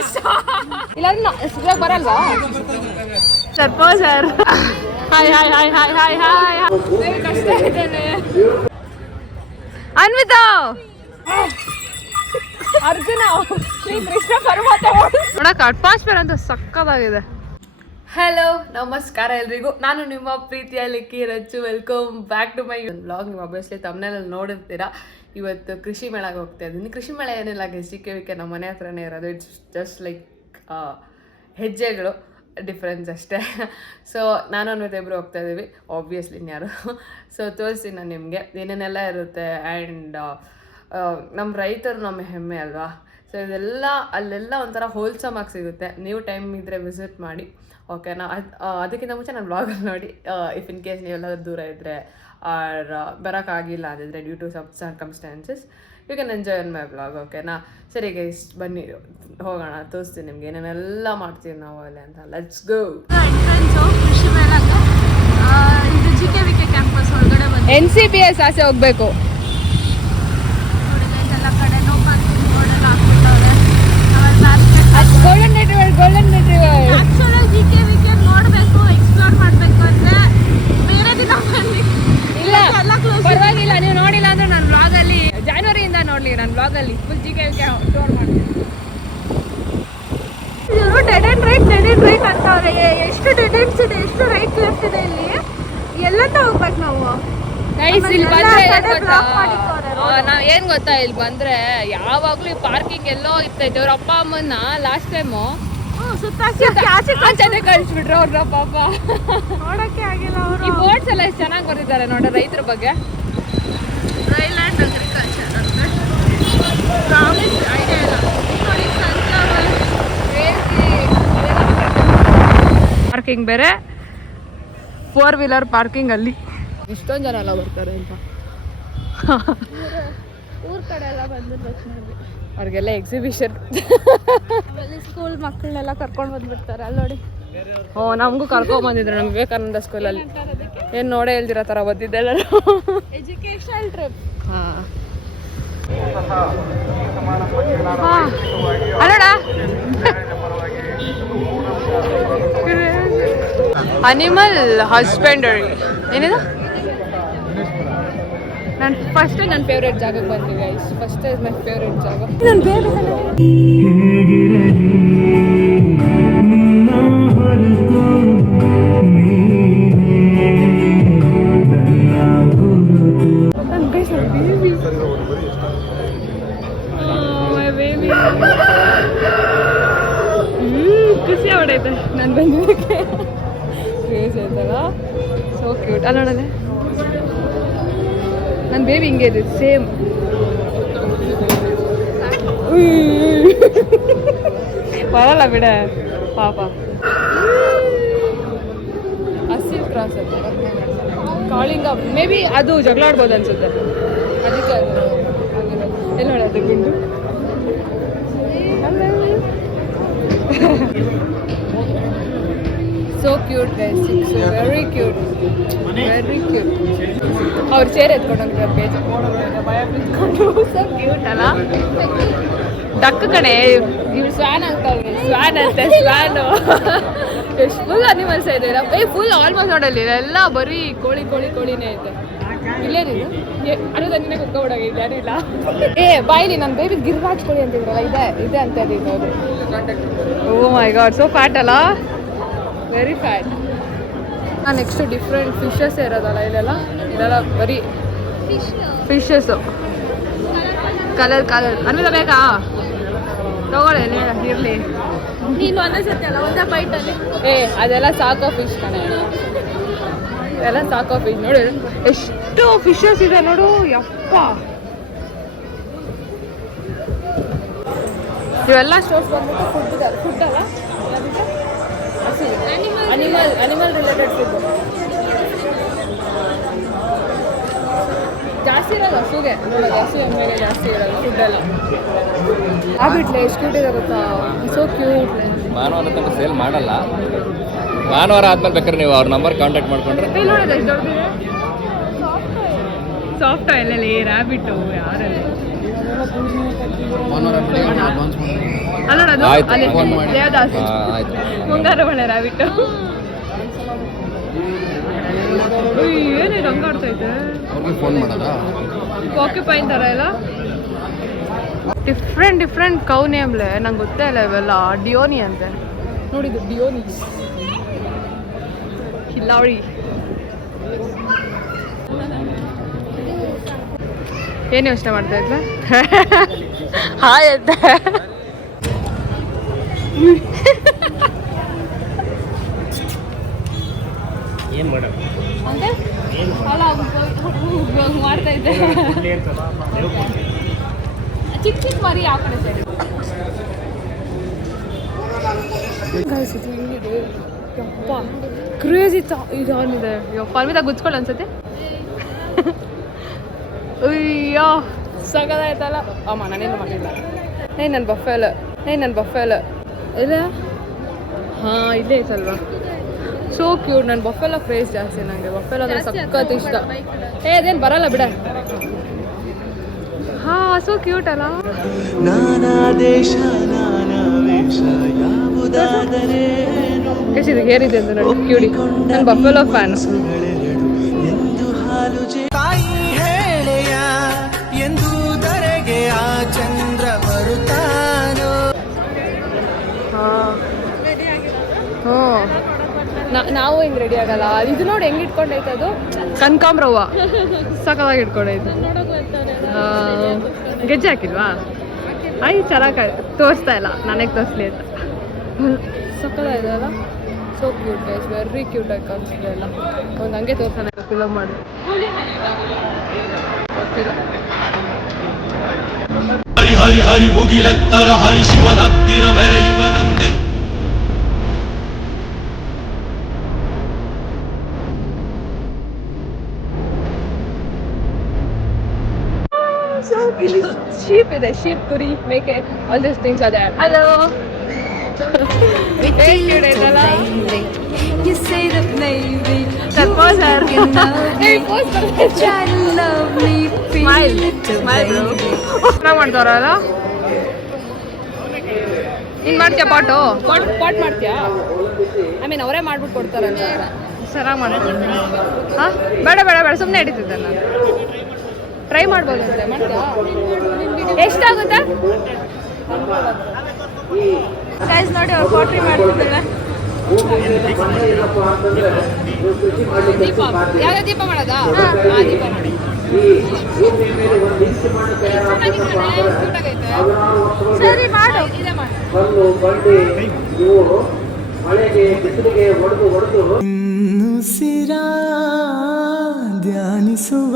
ಇಲ್ಲ ಬರಲ್ವಾ sir sir hi hi hi hi hi hi ಕಷ್ಟ ಇದ್ದೇನೆ ಅನ್ವಿತಾ ಅರ್ಜುನ ಶ್ರೀ ಕೃಷ್ಣ ಪರಮಾತ್ಮ ನೋಡಕ್ಕೆ ಅಟ್ಮಾಸ್ಫಿಯರ್ ಅಂತ ಸಕ್ಕತ್ತಾಗಿದೆ. ಹಲೋ ನಮಸ್ಕಾರ ಎಲ್ರಿಗೂ, ನಾನು ನಿಮ್ಮ ಪ್ರೀತಿಯ Likki Rachu. Welcome back to my vlog. ನೀವು ಅಬ್ವಿಯಸ್ಲಿ ತಮ್ಮನೇಲಿ ನೋಡಿರ್ತೀರಾ. ಇವತ್ತು ಕೃಷಿ ಮೇಳಗೆ ಹೋಗ್ತಾ ಇದ್ದೀನಿ. ಕೃಷಿ ಮೇಳ ಏನಿಲ್ಲ, ಗೆಜಿಕೆವಿಕೆ ನಮ್ಮ ಮನೆ ಹತ್ರನೇ ಇರೋದು. ಇಟ್ಸ್ ಜಸ್ಟ್ ಲೈಕ್ ಹೆಜ್ಜೆಗಳು ಡಿಫ್ರೆನ್ಸ್ ಅಷ್ಟೇ. ಸೊ ನಾನು ಅನ್ನೋದು ಇಬ್ಬರು ಹೋಗ್ತಾ ಇದ್ದೀವಿ, ಆಬ್ವಿಯಸ್ಲಿ ಇನ್ಯಾರು. ಸೊ ತೋರಿಸ್ತೀನಿ ನಾನು ನಿಮಗೆ ಏನೇನೆಲ್ಲ ಇರುತ್ತೆ. ಆ್ಯಂಡ್ ನಮ್ಮ ರೈತರು ನಮ್ಮ ಹೆಮ್ಮೆ ಅಲ್ವಾ. ಸೊ ಇದೆಲ್ಲ ಅಲ್ಲೆಲ್ಲ ಒಂಥರ ಹೋಲ್ಸಮ್ ಆಗಿ ಸಿಗುತ್ತೆ. ನೀವು ಟೈಮ್ ಇದ್ದರೆ ವಿಸಿಟ್ ಮಾಡಿ, ಓಕೆನಾ. ಅದಕ್ಕಿಂತ ಮುಂಚೆ ನಾನು ಬ್ಲಾಗಲ್ಲಿ ನೋಡಿ, ಇಫ್ ಇನ್ ಕೇಸ್ ನೀವೆಲ್ಲರೂ ದೂರ ಇದ್ದರೆ ಆರ್ ಬರೋಕ್ಕಾಗಿಲ್ಲ ಅಂದಿದ್ರೆ due to circumstances, you can enjoy in my blog, ಓಕೆನಾ. ಸರಿ ಗೈಸ್, ಬನ್ನಿ ಹೋಗೋಣ, ತೋರಿಸ್ತೀನಿ ನಿಮ್ಗೆ ಏನೇನೆಲ್ಲ ಮಾಡ್ತೀವಿ ನಾವು ಅಲ್ಲಿ ಅಂತ. Let's go. ಕೃಷಿ ಮೇಳಕ್ಕೆ ಇದು ಜಿಕೆವಿಕೆ ಕ್ಯಾಂಪಸ್ ಒಳಗಡೆ ಬಂದು NCPS ಆಸೆ ಹೋಗಬೇಕು. ಎಲ್ಲ ಕಡೆ ನೋ ಪಾರ್ಕಿಂಗ್ ಬೋರ್ಡ್ ಎಲ್ಲ ಹಾಕ್ಬಿಟ್ಟವ್ರೆ. ಗೋಲ್ಡನ್ ರಿಟ್ರೀವರ್ ಆ್ಯಕ್ಚುಲಿ ಜಿಕೆವಿಕೆ ನೋಡಬೇಕು, ಎಕ್ಸ್ಪ್ಲೋರ್ ಮಾಡಬೇಕು ಅಂದರೆ ಬೇರೆ ದಿನ ಬನ್ನಿ. ಇಲ್ಲ ಪರವಾಗಿಲ್ಲ, ನೀವು ನೋಡಿಲ್ಲ ಅಂದ್ರೆ ನನ್ನ ಬ್ಲಾಗಲ್ಲಿ ಜಾನ್ವರಿಯಿಂದ ನೋಡಲಿ, ನನ್ನ ಬ್ಲಾಗಲ್ಲಿ ಫುಲ್ ಜಿಕೆವಿಕೆ ಟೂರ್ ಮಾಡ್ತೀನಿ. ಇವರು ಡೆಡ್ ಆ್ಯಂಡ್ ರೈಟ್ ಅಂತವ್ರೆ. ಎಷ್ಟು ಡೆಡ್ ಎಂಡ್ಸ್ ಇದೆ, ಎಷ್ಟು ರೈಟ್ ಲೆಫ್ಟ್ ಇದೆ, ಇಲ್ಲಿ ಎಲ್ಲಂತ ಹೋಗ್ಬೇಕು ನಾವು. ಇಲ್ಲಿ ಬಂದ್ರೆ ನಾವ್ ಏನ್ ಗೊತ್ತಾ, ಇಲ್ಲಿ ಬಂದ್ರೆ ಯಾವಾಗ್ಲೂ ಈ ಪಾರ್ಕಿಂಗ್ ಎಲ್ಲೋ ಇರ್ತೈತೆ. ಅವ್ರ ಅಪ್ಪ ಅಮ್ಮನ್ನ ಲಾಸ್ಟ್ ಟೈಮು ಆಚೆ ಕಳಿಸ್ಬಿಟ್ರು ಅವ್ರ ಪಾಪ. ನೋಡಕ್ಕೆ ಆಗಿಲ್ಲ ಅವರು. ಈ ಬೋರ್ಡ್ಸ್ ಎಲ್ಲ ಎಷ್ಟು ಚೆನ್ನಾಗಿ ಬರ್ತಿದ್ದಾರೆ ನೋಡಿ ರೈತರ ಬಗ್ಗೆ. Rail and agriculture promise idea ಇಲ್ಲ ನೋಡಿ. ಪಾರ್ಕಿಂಗ್ ಬೇರೆ, 4-ವೀಲರ್ ಪಾರ್ಕಿಂಗ್ ಅಲ್ಲಿ ಇಷ್ಟೊಂದು ಜನ ಎಲ್ಲ ಬರ್ತಾರೆ ಅಂತ. ಊರ್ ಕಡೆ ಎಲ್ಲ ಬಂದಿರ್ಬೇಕು, ಅವ್ರಿಗೆಲ್ಲ ಎಕ್ಸಿಬಿಷನ್. ಸ್ಕೂಲ್ ಮಕ್ಕಳನ್ನೆಲ್ಲ ಕರ್ಕೊಂಡು ಬಂದ್ಬಿಡ್ತಾರೆ ಅಲ್ಲಿ ನೋಡಿ. ನಮಗೂ ಕರ್ಕೊಂಡ್ ಬಂದಿದ್ರು ನಮ್ಮ ವಿವೇಕಾನಂದ ಸ್ಕೂಲಲ್ಲಿ. ಏನು ನೋಡೇ ಹೇಳ್ದಿರೋ ಥರ ಓದಿದ್ದೆಲ್ಲ ಎಜುಕೇಶನಲ್ ಟ್ರಿಪ್. ಅಲ್ಲೋಡ ಅನಿಮಲ್ ಹಸ್ಬೆಂಡರಿ ಏನಿದೆ. ನಾನು ಫಸ್ಟ್ ನನ್ನ ಫೇವ್ರೇಟ್ ಜಾಗಕ್ಕೆ ಬಂದಿವಿ guys. First is my favourite ಜಾಗ. ನನ್ನ ಖುಷಿ ಆಗ್ಬಿಡೈತೆ ನಾನು ಬಂದಿದ್ದಕ್ಕೆ. ಕ್ರೇಜ್ ಆಯ್ತಲ್ಲ, ಸೋ ಕ್ಯೂಟ್. ಅಲ್ಲಿ ನೋಡೋದೆ ನನ್ನ ಬೇಬಿ ಹಿಂಗೆ ಇದೆ ಸೇಮ್. ಬರಲ್ಲ ಬಿಡ ಪಾಪ. ಹಸಿ ಕ್ರಾಸ್ ಅಂತ ಕಾಳಿಂಗ, ಮೇ ಬಿ ಅದು ಜಗಳ ಆಡ್ಬೋದು ಅನ್ಸುತ್ತೆ, ಅದಕ್ಕೆ ಅದು ಎಲ್ಲಿ ನೋಡೋದು ಗುಂಡು. So cute guys, it's very cute, very cute. ಅವ್ರು ಚೇರ್ ಎತ್ಕೊಂಡೋಗಿದ್ದಾರೆ ಬೇಜ ಭಯ ಬಿಟ್ಕೊಂಡು. ಸೊ ಕ್ಯೂಟ್ ಅಲ್ಲ. ಡಕ್ ಕಣೆ ಇವ್ರು ಸ್ವ್ಯಾನ್ ಆಗ್ತಾವೆ. ಸ್ವ್ಯಾನ್ ಅಂತೆ, ಸ್ವ್ಯಾನು. ಎಷ್ಟು ಫುಲ್ ಅನಿಮಲ್ಸ್ ಇದೆ. ಫುಲ್ ಆಲ್ಮೋಸ್ಟ್ ನೋಡಲ್ಲಿ ಎಲ್ಲ ಬರೀ ಕೋಳಿನೇ ಐತೆ. ಇಲ್ಲೇ ನೀನು ಅನ್ನೋದು ನಿನ್ನೆ ಕುತ್ಕೊಬಿಡೋಗಿ ಯಾರು ಇಲ್ಲ. ಬಾಯಿಲಿ ನನ್ನ ಬೇಬಿ ಗಿರ್ವ್ ಹಾಕ್ಸ್ಕೊಳ್ಳಿ ಅಂತಿದ್ರಲ್ಲ, ಇದೆ ಅಂತ ಇದ್ದಿದ್ದು ಅವರು. Oh my god, so fat ಅಲ್ಲ, very fat. Next different fishes ಇರೋದಲ್ಲ ಇಲ್ಲೆಲ್ಲ ಬರೀ ಫಿಶಸ್ಸು. ಕಲರ್ ಅನ್ವಿತಾ ಬೇಕಾ ತಗೊಳ್ಳಿ, ಇರಲಿ. ನೀನು ಅನ್ನಿಸುತ್ತೆ ಅಲ್ಲ ಒಂದೇ ಬೈಟಲ್ಲಿ. ಅದೆಲ್ಲ ಸಾಕೋ ಫಿಶ್ ಕಣೆ, ಎಲ್ಲ ಸಾಕೋ ಫಿಶ್. ನೋಡಿ ಎಷ್ಟು ಫಿಶಸ್ ಇದೆ ನೋಡು, ಯಪ್ಪ. ಇವೆಲ್ಲ ಸ್ಟೋರ್ಸ್ ಬಂದ್ಬಿಟ್ಟು ಫುಡ್ ಅಲ್ಲ, ಅನಿಮಲ್ ರಿಲೇಟೆಡ್ ಫುಡ್ ಜಾಸ್ತಿ ಇರೋದು ಹಸುಗೆ. ನೋಡೋದು ಹಸು ಎಮ್ಮೆಗೆ ಜಾಸ್ತಿ ಇರೋದು ಫುಡ್ ಎಲ್ಲ. ಆಗ್ಬಿಟ್ಲೆ ಎಷ್ಟು ಕ್ಯೂಟ್ ಇದೆ ಗೊತ್ತಾ, ಸೊ ಕ್ಯೂಟ್. ಭಾನುವಾರ ತನಕ ಸೇಲ್ ಮಾಡಲ್ಲ, ಭಾನುವಾರ ಆದ್ಮೇಲೆ ಬೇಕಾದ್ರೆ ನೀವು ಅವ್ರ ನಂಬರ್ ಕಾಂಟ್ಯಾಕ್ಟ್ ಮಾಡ್ಕೊಂಡ್ರೆ. ನೋಡೋದು ಎಷ್ಟು ದೊಡ್ಡದಿದೆ, ಸಾಫ್ಟ್ ಎಲ್ಲೆಲ್ಲಿ ರ್ಯಾಬಿಟ್ಟು ಯಾರಲ್ಲಿ ಅಲ್ಲೋಡ ಅದು ಆಯ್ತು, ಅದೇ ಫೋನ್ ಮಾಡಿ. ದೇವದಾಸ್ ಆಯ್ತು. ಮುಂಗಾರು ಮಳೆ ರಾಬಿಟ್ಟು ಏನೇನು ಹಂಗಾಡ್ತೈತೆ ಅವ್ರಿಗೆ ಫೋನ್ ಮಾಡೋದಾ? ಕಾಕಿ ಪೈನ್ ಥರ ಎಲ್ಲ ಡಿಫ್ರೆಂಟ್ ಕೌ ನೇಮ್ಲೆ ನಂಗೆ ಗೊತ್ತೇ ಇಲ್ಲ ಇವೆಲ್ಲ. ಡಿಯೋನಿ ಅಂತೆ ನೋಡಿದ್ದು, ಡಿಯೋನಿ ಕಿಲ್ಲಾವಳಿ. ಏನು ಯೋಚನೆ ಮಾಡ್ತಾ ಇದ್ಲ? ಹಾಯ್ ಅಂತ ಏನು ಮೇಡಮ್ ಅಂದ್ರೆ ಅಲ್ಲ ಮಾಡ್ತಾ ಇದ್ದೆ. ಚಿಕ್ಕ ಚಿಕ್ಕ ಮರಿ ಯಾವ ಕಡೆ ಸೈಡ್ ಯಪ್ಪ ಕ್ರೇಜಿ ಇದಾನಿದೆ. ಯಪ್ಪ ಅನ್ವಿತಾ ಗುಚ್ಕೊಳ್ಳಿ ಅನ್ಸತ್ತೆ. ಅಯ್ಯೋ ಸಗದಾಯ್ತಲ್ಲ. ಅಮ್ಮ ನಾನೇನು ಮಾಡಿಲ್ಲ. ನನ್ನ ಬಫೆಲ್ ಇಲ್ಲ. ಹಾಂ ಇಲ್ಲೇ ಐತಲ್ವಾ. So cute. ನನ್ನ ಬಫೆಲ್ಲ ಕ್ರೇಜ್ ಜಾಸ್ತಿ ನನಗೆ. ಬಫೆಲ್ ಅಂದರೆ ಸಖತ್ ಇಷ್ಟ. ಅದೇನು ಬರಲ್ಲ ಬಿಡ. ಹಾಂ ಸೋ ಕ್ಯೂಟ್ ಅಲ್ಲ. ಎಷ್ಟಿದೆ ಹೇರಿದೆ ಅಂತ ನೋಡಿ ಕ್ಯೂಡಿ. ನನ್ನ ಬಫೆಲೋ ಫ್ಯಾನ್. ತಾಯಿ ಹೇಳೆಯ ಎಂದು ದರೆಗೆ ಆ ಚಂದ್ರ ಬರುತ್ತಾನೋ. ಹ್ಞೂ ನಾವು ಹಿಂಗೆ ರೆಡಿ ಆಗಲ್ಲ. ಇದು ನೋಡಿ ಹೆಂಗೆ ಇಟ್ಕೊಂಡೈತೆ ಅದು ಕನಕಾಂಬ್ರವ್ವ ಸಖತ್ತಾಗಿ ಇಟ್ಕೊಂಡೈತೆ. ಗೆಜ್ಜೆ ಹಾಕಿಲ್ವಾ? ಚೆನ್ನಾಗಿ ತೋರಿಸ್ತಾ ಇಲ್ಲ, ನನಗೆ ತೋರಿಸ್ಲಿ ಅಂತ. ಸಖತ್ತಾಗಿದೆ ಅಲ್ಲ. So cute guys, very cute ಆಗಿ ಕಾಣಿಸ್ತಿದೆ ಎಲ್ಲ. ಒಂದು ಹಂಗೆ ತೋರ್ಸೋಣ ಫಿಲಮ್ ಮಾಡಿ ಗೊತ್ತಿಲ್ಲ. ಹರಿ ಹರಿ ಹರಿ ಮುಗಿಲೆತ್ತರ ಹರಿ ಶಿವನತ್ತಿರ ಮೆರೆಯುವನಂತೆ. ಶೀಪ್ ಇದೆ, ಶೀಪ್ ಕುರಿ ಮೇಕೆ all this things are there. Hello You say that maybe pose her. Hey, pose I love me, Smile. feel it Smile, bro. ಚೆನ್ನಾಗಿ ಮಾಡ್ತಾರಲ್ಲ. ಹಿಂಗೆ ಮಾಡ್ತೀಯಾ ಪಾಟು? ಪಾಟ್ ಮಾಡ್ತೀಯಾ? ಐ ಮೀನ್ ಅವರೇ ಮಾಡ್ಬಿಟ್ಟು ಕೊಡ್ತಾರಲ್ಲ. ಚೆನ್ನಾಗಿ ಮಾಡ್ತಾರೆ. ಹಾಂ ಬೇಡ ಸುಮ್ಮನೆ ಹಿಡಿತಿದ್ದೆ ನಾನು. ಟ್ರೈ ಮಾಡ್ಬೋದು ಅಂತ ಮಾಡ್ತೀಯಾ? ಎಷ್ಟಾಗುತ್ತೆ? ಗೈಸ್ ನೋಡಿ ಅವ್ರು ಪಾಟ್ರಿ ಮಾಡ್ತಿದ್ದಾರೆ. ದೀಪ ಯಾವ್ದು ದೀಪ ಮಾಡೋದಾ? ದೀಪ ಮಾಡಿ. ಸರಿ ಮಾಡು. ಇದೇ ಮಾಡಿ. ಸಿರ ಧ್ಯಾನಿಸುವ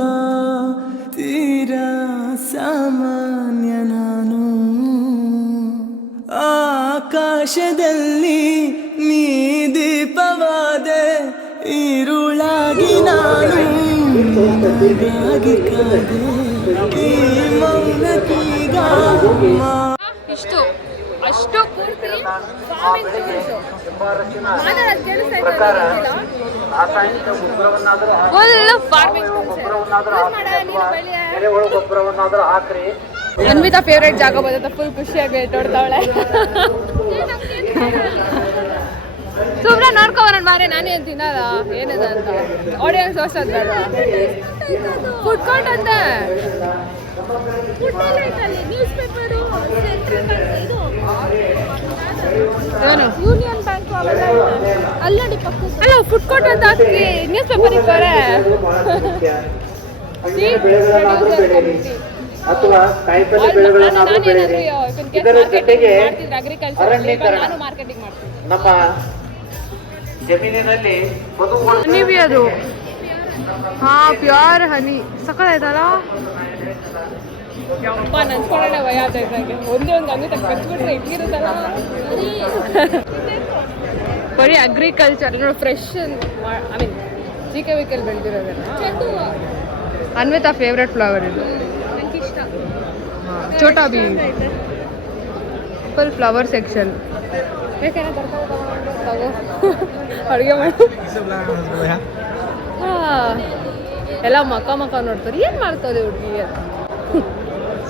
ತೀರಾ ಸಾಮಾನ್ಯ ನಾನು. ಆಕಾಶದಲ್ಲಿ ನೀ ದೀಪವಾದೆ, ಈರುಳಾಗಿ ನಾನು ಕಾದೆ. ಈ ಮೌನಕ್ಕೀಗ ಇಷ್ಟು ಅಷ್ಟು ಪೂರ್ತಿ ಫಾರ್ಮಿಂಗ್ ಟೂಲ್ಸು ಮಾತಾಡೋದು ಕೇಳಿಸ್ತಾ ಇದೆ full farming tools. Anvita favourite ಜಾಗ ಬಂದ ಫುಲ್ ಖುಷಿಯಾಗಿ ನೋಡ್ತಾವಳೆ. ಸುಮ್ಮನೆ ನೋಡ್ಕೊ ನನ್ನ ಮಾರೆ, ನಾನೇನು ತಿನ್ನಲ್ಲ ಏನಿದೆ ಅಂತ ಆಡಿಯನ್ಸ್ ತೋರ್ಸೋದು ಬೇಡ. ಫುಡ್ ಕೋರ್ಟ್ ಅಂತ ನ್ಯೂಸ್ ಪೇಪರು ಇದು ಏನು ಯೂನಿಯನ್ ಬ್ಯಾಂಕ್ ಅಲ್ಲಡಿ ಪಕ್ಕ. ಅಲ್ಲ ಫುಡ್ ಕೋರ್ಟ್ ಅಂತ ಹಾಕಿ ನ್ಯೂಸ್ ಪೇಪರ್ ಇರ್ತಾರೆ. ಅಥವಾ ಕಾಯಿಪಲ್ಯ ಬೆಳೆಗಳನ್ನಾದರೂ ಬೆಳೆಯಿರಿ. ಇದರ ಜೊತೆಗೆ ನಾನು ಮಾರ್ಕೆಟಿಂಗ್ ಮಾಡ್ತೀನಿ. ನಮ್ಮ ಜಮೀನಿನಲ್ಲಿ ಬದುಕುಗಳು ಹನಿ ಅದು. ಹಾ ಪ್ಯೂರ್ ಹನಿ ಸಕ್ಕತ್ತಾಯ್ತಲ್ಲ. ಯಪ್ಪ ನನ್ಸ್ಕೊಳ್ಳೋಣ ಭಯ ಆಗ್ತೈತೆ ನಂಗೆ. ಒಂದೇ ಒಂದು ಹಂಗೆ ಕಚ್ಬಿಟ್ರೆ ಹೆಂಗಿರುತ್ತಲ್ಲ. ಬರೀ ಅಗ್ರಿಕಲ್ಚರ್ ನೋಡಿ, ಫ್ರೆಶ್ ಐ ಮೀನ್ GKVK ಬೆಳೆದಿರೋದಲ್ಲ. ಅನ್ವಿತಾ ಫೇವ್ರೆಟ್ ಫ್ಲವರ್ ಇದು. ಚೋಟಾ ಬಿ ಫುಲ್ ಫ್ಲವರ್ ಸೆಕ್ಷನ್. ಬೇಕೇನ ತಗೋ ಅಡುಗೆ ಮಾಡಿ. ಹಾಂ ಎಲ್ಲ ಮಕ್ಕ ನೋಡ್ತಾರೆ, ಏನು ಮಾಡ್ತದೆ ಹುಡುಗಿ ಅಂತ.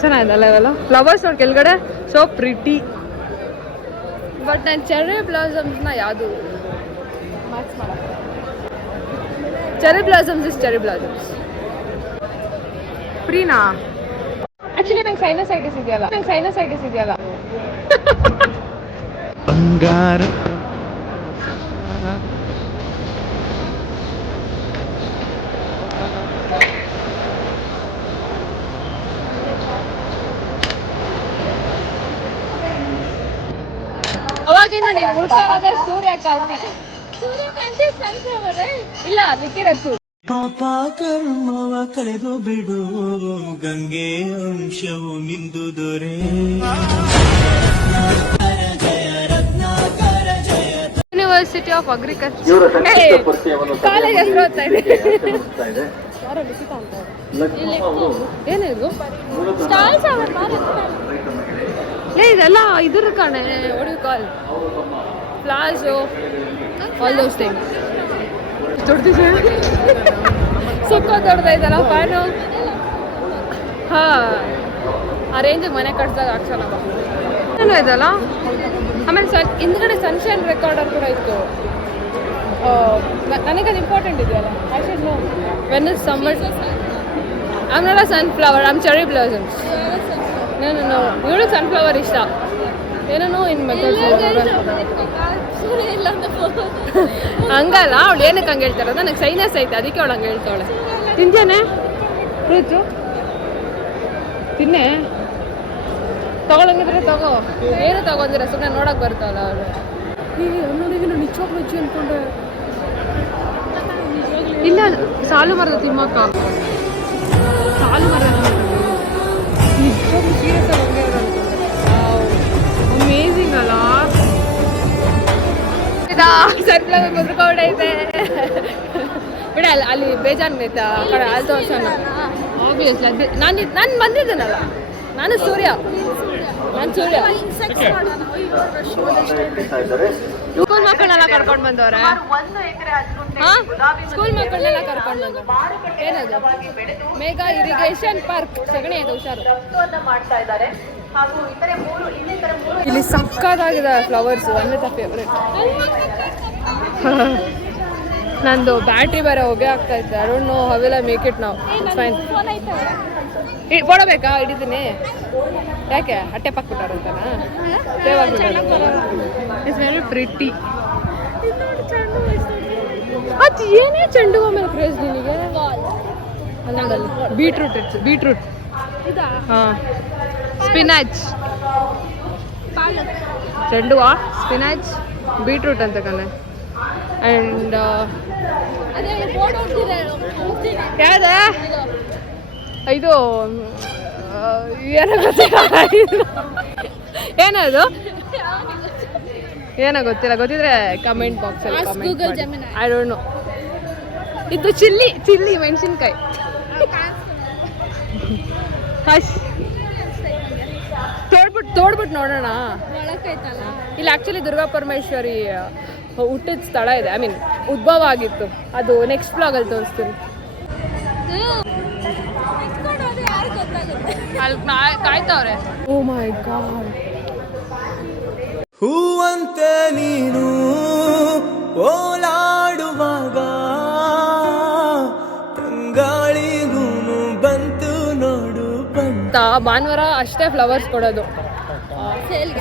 ಚೆನ್ನಾಗಿದಲ್ಲ ಇವೆಲ್ಲ ಫ್ಲವರ್ಸ್ ನೋಡಿ ಕೆಳಗಡೆ. So pretty. ಬಟ್ ನಾನು ಚೆರ್ರಿ ಬ್ಲಾಸಮ್ಸ್ನ ಯಾವುದು ಮ್ಯಾಚ್ ಮಾಡಲ್ಲ. Cherry blossoms is cherry blossoms. ಫ್ರೀನಾ? ಆಕ್ಚುಲಿ ನಂಗೆ ಸೈನಸೈಟಿಸ್ ಇದೆಯಲ್ಲ. ಬಂಗಾರ ಅವಾಗಿಂದ ನೀವು ಹುಡ್ಕೋವಾಗ ಸೂರ್ಯಕಾಂತಿ ಇಲ್ಲ ಅದಕ್ಕಿರತ್ತು. ಪಾಪ ಕರ್ಮವ ಕಳೆದು ಬಿಡು, ಗಂಗೆ ಅಂಶವು ನಿಂದು ದೊರೆ. ಯೂನಿವರ್ಸಿಟಿ ಆಫ್ ಅಗ್ರಿಕಲ್ಚರ್ ಕಾಲೇಜ್ ಹೆಸರು ಓದ್ತಾ ಇದೆ. ಏನಿದು ಲೇ ಇದೆಲ್ಲ ಇದ್ರ ಕಣೆ ಒಡಿ ಕಾಲ್ ಪ್ಲಾಜೋ ಆಲ್ ದೋಸ್ ಥಿಂಗ್ಸ್. ದೊಡ್ಡದಿದೆ ಸುಕ್ಕ ದೊಡ್ಡದೈತಲ್ಲ ಫ್ಯಾನು. ಹಾಂ ಆ ರೇಂಜಿಗೆ ಮನೆ ಕಟ್ದಾಗ ಹಾಕ್ಸಲ್ಲ ಏನೋ ಇದಲ್ಲ. ಆಮೇಲೆ ಹಿಂದ್ಗಡೆ ಸನ್ಶೈನ್ ರೆಕಾರ್ಡರ್ ಕೂಡ ಇತ್ತು. ನನಗದು ಇಂಪಾರ್ಟೆಂಟ್ ಇದೆಯಲ್ಲ. I should know when is summer. I'm not a sunflower, I'm cherry blossoms. ನಾನು ಇವಳು ಸನ್ಫ್ಲವರ್ ಇಷ್ಟ. ಏನೋ ಇನ್ ಮೆಥಡ್ ಹಂಗಲ್ಲ. ಅವಳು ಏನಕ್ಕೆ ಹಂಗೆ ಹೇಳ್ತಾರೆ? ನನಗೆ ಸೈನಸ್ ಐತೆ, ಅದಕ್ಕೆ ಅವಳು ಹಂಗೆ ಹೇಳ್ತಾವಳೆ. ತಿಂತೇನೆ ಫ್ರೂಟ್ಸು ತಿನ್ನೆ. ತಗೊಳಂಗಿದ್ರೆ ತಗೋ. ಏನು ತಗೊಂಡಿರ ಸುಮ್ಮನೆ ನೋಡಕ್ ಬರ್ತಾವಲ್ಲ ಅವಳು. ನೋಡಿ ನಿಜವಾಗ್ಲೂ ರುಚಿ ಅನ್ಕೊಂಡೆ. ಇಲ್ಲ ಸಾಲು ಮರದ ತಿಮ್ಮಕ್ಕ, ಸಾಲು ಮರದ ನಿಜವಾಗ್ಲೂ ಸೀರಿಯಸ್ ಆಗಿ ಹಂಗೆ ಅಮೇಝಿಂಗ್ ಅಲ್ಲ. ಸನ್ಫ್ಲವರ್ ಮುದ್ರಕೊಂಡೈತೆ ಬಿಡ. ಅಲ್ಲಿ ಬೇಜಾನೈತೆ ಆ ಕಡೆ ಅಲ್ಲಿ ತೋರ್ಸೋಣ. ಆಬ್ವಿಯಸ್ಲಿ ಅದೇ ನಾನು ಬಂದಿದ್ದೇನಲ್ಲ. ನಾನು ಸೂರ್ಯ. ಸ್ಕೂಲ್ ಮಕ್ಕಳನ್ನೆಲ್ಲ ಕರ್ಕೊಂಡು ಬಂದವ್ರೆ. ಸ್ಕೂಲ್ ಮಕ್ಕಳನ್ನೆಲ್ಲ ಕರ್ಕೊಂಡು ಬಂದವ್ರೆ. ಏನದು ಮೇಘ ಇರಿಗೇಷನ್ ಪಾರ್ಕ್ ಸಗಣಿ ಅದು ಹುಷಾರು. ಇಲ್ಲಿ ಸಕ್ಕತ್ತಾಗಿದೆ flowers. One with a favourite. ನಂದು ಬ್ಯಾಟ್ರಿ ಬೇರೆ ಹೊಗೆ ಆಗ್ತಾ ಇತ್ತು. I don't know how will I make it now. Fine ಕೊಡಬೇಕಾ? ಹಿಡಿತೀನಿ. ಯಾಕೆ ಅಟ್ಟೆ ಪಾಕ್ಬಿಟ್ಟಾರ ಅಂತನಾ? ಸೇವ್ ಆಗ್ಬಿಟ್ಟಾರ. It's very pretty. ಅದು ಏನೇ ಚೆಂಡು ಹೂವು ಮೇಲೆ ಕ್ರೇಜ್ ನಿನಗೆ? ಅಲ್ಲಂಗಲ್ಲ ಬೀಟ್ರೂಟ್. It's beetroot. ಹಾಂ ಸ್ಪಿನಾಚ್. ಚೆಂಡು ಹೂವು, ಸ್ಪಿನಾಚ್, ಬೀಟ್ರೂಟ್ ಅಂತ ಕಣೆ. ಆ್ಯಂಡ್ ಯಾವ್ದ ಇದು ಏನೋ ಗೊತ್ತಿಲ್ಲ. ಏನದು ಏನೋ ಗೊತ್ತಿಲ್ಲ. ಗೊತ್ತಿದ್ರೆ ಕಮೆಂಟ್ ಬಾಕ್ಸಲ್ಲಿ ಕಮೆಂಟ್. I don't no. ಇದು ಚಿಲ್ಲಿ ಮೆಣಸಿನ್ಕಾಯಿ. ತೋಡ್ಬಿಟ್ಟು ನೋಡೋಣ. ಇಲ್ಲಿ ಆ್ಯಕ್ಚುಲಿ ದುರ್ಗಾ ಪರಮೇಶ್ವರಿ ಹುಟ್ಟಿದ ಸ್ಥಳ ಇದೆ. ಐ ಮೀನ್ ಉದ್ಭವ ಆಗಿತ್ತು. ಅದು ನೆಕ್ಸ್ಟ್ ಬ್ಲಾಗಲ್ಲಿ ತೋರಿಸ್ತೀನಿ. ಅಲ್ಲಿ ಕಾಯ್ತವ್ರೆ. ಓ ಮೈ ಗಾಡ್. ಹೂವಂತೆ ನೀನು ಓಲಾಡುವಾಗ ತಂಗಾಳಿಗೂನು ಬಂತು ನೋಡು ಬಂತ. ಭಾನುವಾರ ಅಷ್ಟೇ ಫ್ಲವರ್ಸ್ ಕೊಡೋದು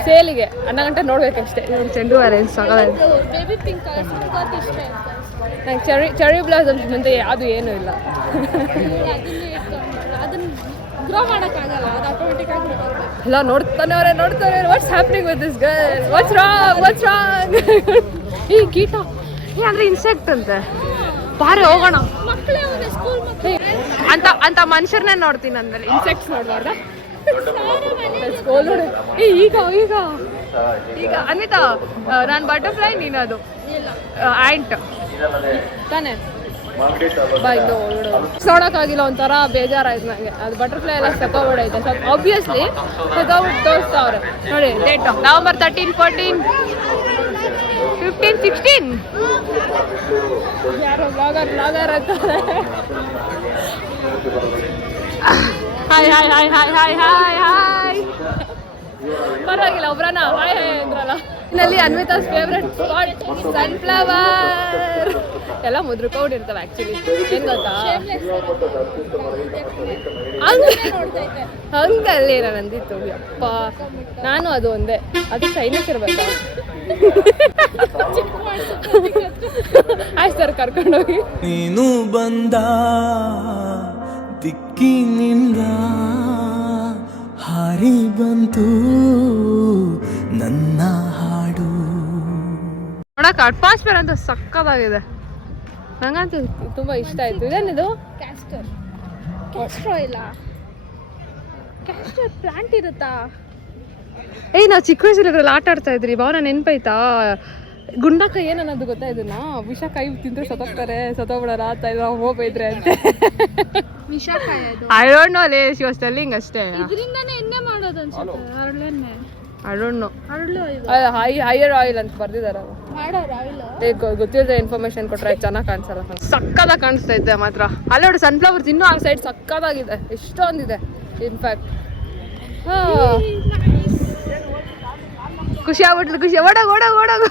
ಸೇಲಿಗೆ. 12 ಗಂಟೆ ನೋಡ್ಬೇಕಷ್ಟೇ. ಚೆಂಡು ಅರೇಂಜ್ ಸಾಕಾಗಿದೆ. ನಂಗೆ ಚೆರ್ರಿ ಬ್ಲಾಸಮ್ಸ್ ಮುಂದೆ ಯಾವುದು ಏನೂ ಇಲ್ಲ. ಎಲ್ಲ ನೋಡ್ತಾನೆ. What's happening with this girl? What's wrong? ಈ ಕೀಟ ಅಂದ್ರೆ ಇನ್ಸೆಕ್ಟ್ ಅಂತೆ. ಬಾರೆ ಹೋಗೋಣ ಅಂತ ಮನುಷ್ಯರನ್ನೇ ನೋಡ್ತೀನಿ ಅಂದ್ಮೇಲೆ ಇನ್ಸೆಕ್ಟ್ಸ್ ನೋಡ್ಬಾರ್ದ? ಈಗ ಅನ್ವಿತಾ, ನಾನು ಬಟರ್ಫ್ಲೈ, ನೀನು ಅದು ಆ್ಯಂಟ್ ತಾನೇ. ನೋಡೋಕ್ಕಾಗಿಲ್ಲ, ಒಂಥರ ಬೇಜಾರಾಯ್ತು ನನಗೆ. ಅದು ಬಟರ್ಫ್ಲೈ ಎಲ್ಲ ಸಕೋಬಿಡೈತೆ. ಆಬ್ವಿಯಸ್ಲಿ ಸಕೋಬಿಟ್ಟು ತೋರಿಸ್ತಾವ್ರೆ ನೋಡಿ. Date November 13, 14, 15, 16. ಯಾರೋ ಬ್ಲಾಗರ್ ಅಂತಾರೆ. ಹಾಯ್ ಪರವಾಗಿಲ್ಲ. ಒಬ್ರನ ಹಾಯ್ ಅಂದ್ರಲ್ಲ. ನಲ್ಲಿ ಅನ್ವಿತಾಸ್ ಫೇವ್ರೆಟ್ ಸ್ಪಾಟ್ ಸನ್ಫ್ಲವರ್. ಎಲ್ಲ ಮುದ್ರಕೊಂಡಿರ್ತವೆ ಆಕ್ಚುಲಿ. ಏನ್ ಗೊತ್ತಾ, ಹಂಗಲ್ಲಿ ನಾನು ಅಂದಿತ್ತು. ಅಪ್ಪ ನಾನು ಅದು ಒಂದೇ, ಅದು ಚೈನೀಸ್ ಇರ್ಬೇಕಾ ಆಯ್ತು ಸರ್ ಕರ್ಕೊಂಡೋಗಿ. ನೀನು ಬಂದ ದಿಕ್ಕಿನಿಂದ ಹಾರಿ ಬಂತು ನನ್ನ ಹಾಡು. ನೋಡಕ್ ಅಟ್ಮಾಸ್ಫಿಯರ್ ಅಂತ ಸಕ್ಕತ್ತಾಗಿದೆ. ನಂಗಂತೂ ತುಂಬಾ ಇಷ್ಟ ಆಯ್ತು. ಇದೇನಿದು? Castor oil. ಕ್ಯಾಸ್ಟರ್ ಪ್ಲಾಂಟ್ ಇರುತ್ತಾ? ಏಯ್ ನಾವು ಚಿಕ್ಕ ವಯಸ್ಸಲ್ಲಿ ಆಟ ಆಡ್ತಾ ಇದ್ರಿ ಭಾವನ, ನೆನ್ಪೈತಾ? ಗುಂಡಕ್ಕ ಏನನ್ನೋದು ಗೊತ್ತಾ ಇದನ್ನ? ವಿಷ ಕೈ ತಿಂದ್ರೆ ಸತ್ತೋಗ್ತಾರೆ, ಸತ್ತೋಗ್ಬಿಡೋಣ ಅಂತ ಹೋಗ್ಬೈದ್ರೆ ಅಂತೆ. ವಿಷಕಾಯ ಅದು. ಐ ಡೋಂಟ್ ನೋ ಲೇ, ಶಿ ವಾಸ್ ಟೆಲ್ಲಿಂಗ್ ಅಷ್ಟೇ. ಇದರಿಂದಾನೇ ಎಣ್ಣೆ ಮಾಡೋದು ಅನ್ಸುತ್ತೆ. ಹರಳೆಣ್ಣೆ. I don't no. ಹರಳು ಆಯಿಲ್. ಹೈಯರ್ ಆಯಿಲ್ ಅಂತ ಬರ್ದಿದಾರ. ಮಾಡೋರು ಆಯಿಲ್. ಗೊತ್ತಿಲ್ಲದೆ ಇನ್ಫಾರ್ಮೇಶನ್ ಕೊಟ್ರೆ ಚೆನ್ನಾಗಿ ಕಾಣಿಸಲ್ಲ. ಸಕ್ಕದಾಗ ಕಾಣಿಸ್ತಾ ಇದ್ದೆ ಮಾತ್ರ. ಅಲ್ಲಿ ನೋಡಿ ಸನ್ಫ್ಲವರ್ಸ್ ಇನ್ನೂ ಆ ಸೈಡ್ ಸಕ್ಕದಾಗಿದೆ, ಎಷ್ಟೊಂದಿದೆ ಇನ್ಫ್ಯಾಕ್ಟ್. ಖುಷಿ ಆಗ್ಬಿಟ್ಲು, ಖುಷಿ ಓಡೋಗ ಓಡೋಗ ಓಡೋಗ.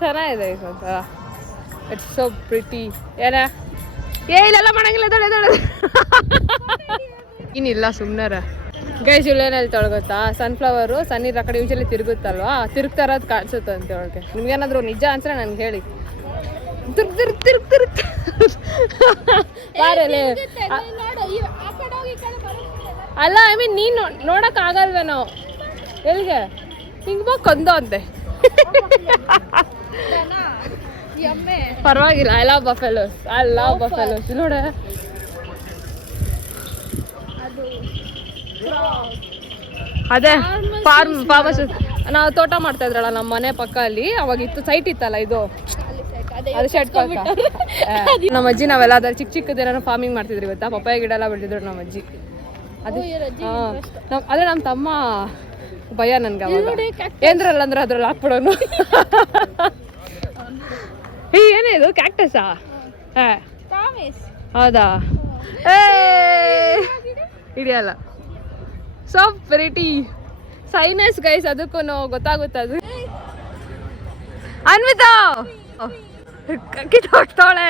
ಚೆನ್ನಾಗಿದೆ ಒಂಥರ. It's so pretty. ಏನ ಇಲ್ಲೆಲ್ಲ ಮಾಡಂಗಿಲ್ಲ, ದೊಡ್ಡ ದೊಡ್ಡ ಏನಿಲ್ಲ ಸುಮ್ಮನೆ. ಗೈಸ್ ಇಲ್ಲೇನು ಹೇಳ್ತಾಳೆ ಗೊತ್ತಾ, ಸನ್ಫ್ಲವರು ಸನ್ನೀರ್ ಆ ಕಡೆ ಯೂಶಲಿ ತಿರುಗುತ್ತಲ್ವಾ, ತಿರುಗ್ತಾ ಇರೋದು ಕಾಣಿಸುತ್ತೆ ಅಂತ ಒಳಗೆ. ನಿಮ್ಗೇನಾದ್ರು ನಿಜ ಅನ್ಸ್ರೆ ನನ್ಗೆ ಹೇಳಿ. ತಿರುಗ್ ಬಾರಲೆ. ಅಲ್ಲ ಐ ಮೀನ್ ನೀನು ನೋಡಕ್ ಆಗಲ್ವೇನೋ. ಎಲ್ಲಿಗೆ ಹಿಂಗ್ ಬಾ ಕೊಂದ ಅಂತೆ. ಪರವಾಗಿಲ್ಲ. I love buffaloes. ನೋಡ ಅದೇ ಫಾರ್ಮಸ್. ನಾವು ತೋಟ ಮಾಡ್ತಾ ಇದ್ರಲ್ಲ ನಮ್ಮ ಮನೆ ಪಕ್ಕ ಅಲ್ಲಿ, ಅವಾಗ ಇತ್ತು ಸೈಟ್ ಇತ್ತಲ್ಲ ಇದು, ಅದು ಶೆಡ್ ಪಕ್ಕ. ನಮ್ಮ ಅಜ್ಜಿ ನಾವೆಲ್ಲ ಅದ್ರ ಚಿಕ್ಕ ಚಿಕ್ಕದೇನೋ ಫಾರ್ಮಿಂಗ್ ಮಾಡ್ತಿದ್ರಿ ಗೊತ್ತಾ. ಪಪ್ಪಾಯ ಗಿಡ ಎಲ್ಲ ಬೆಳೆದಿದ್ರು ನಮ್ಮ ಅಜ್ಜಿ. ಅದು ಅದೇ ನಮ್ಮ ತಮ್ಮ ಭಯ ನನ್ಗೆ ಅವಾಗ ಏನ್ರಲ್ಲ ಅಂದ್ರೆ ಅದ್ರಲ್ಲಿ ಹಾಕ್ಬಿಡೋನು. ಏನೇ ಇದು ಕ್ಯಾಕ್ಟಸಾ? ಹೌದಾ? ಹಿಡಿಯಲ್ಲ. ಸೊ ಪ್ರಿಟಿ ಸೈನಸ್ ಗೈಸ್, ಅದಕ್ಕೂ ಗೊತ್ತಾಗುತ್ತೆ. ಅದು ಅನ್ವಿತಾ ಕಿತ್ತೋಗ್ತಾಳೆ.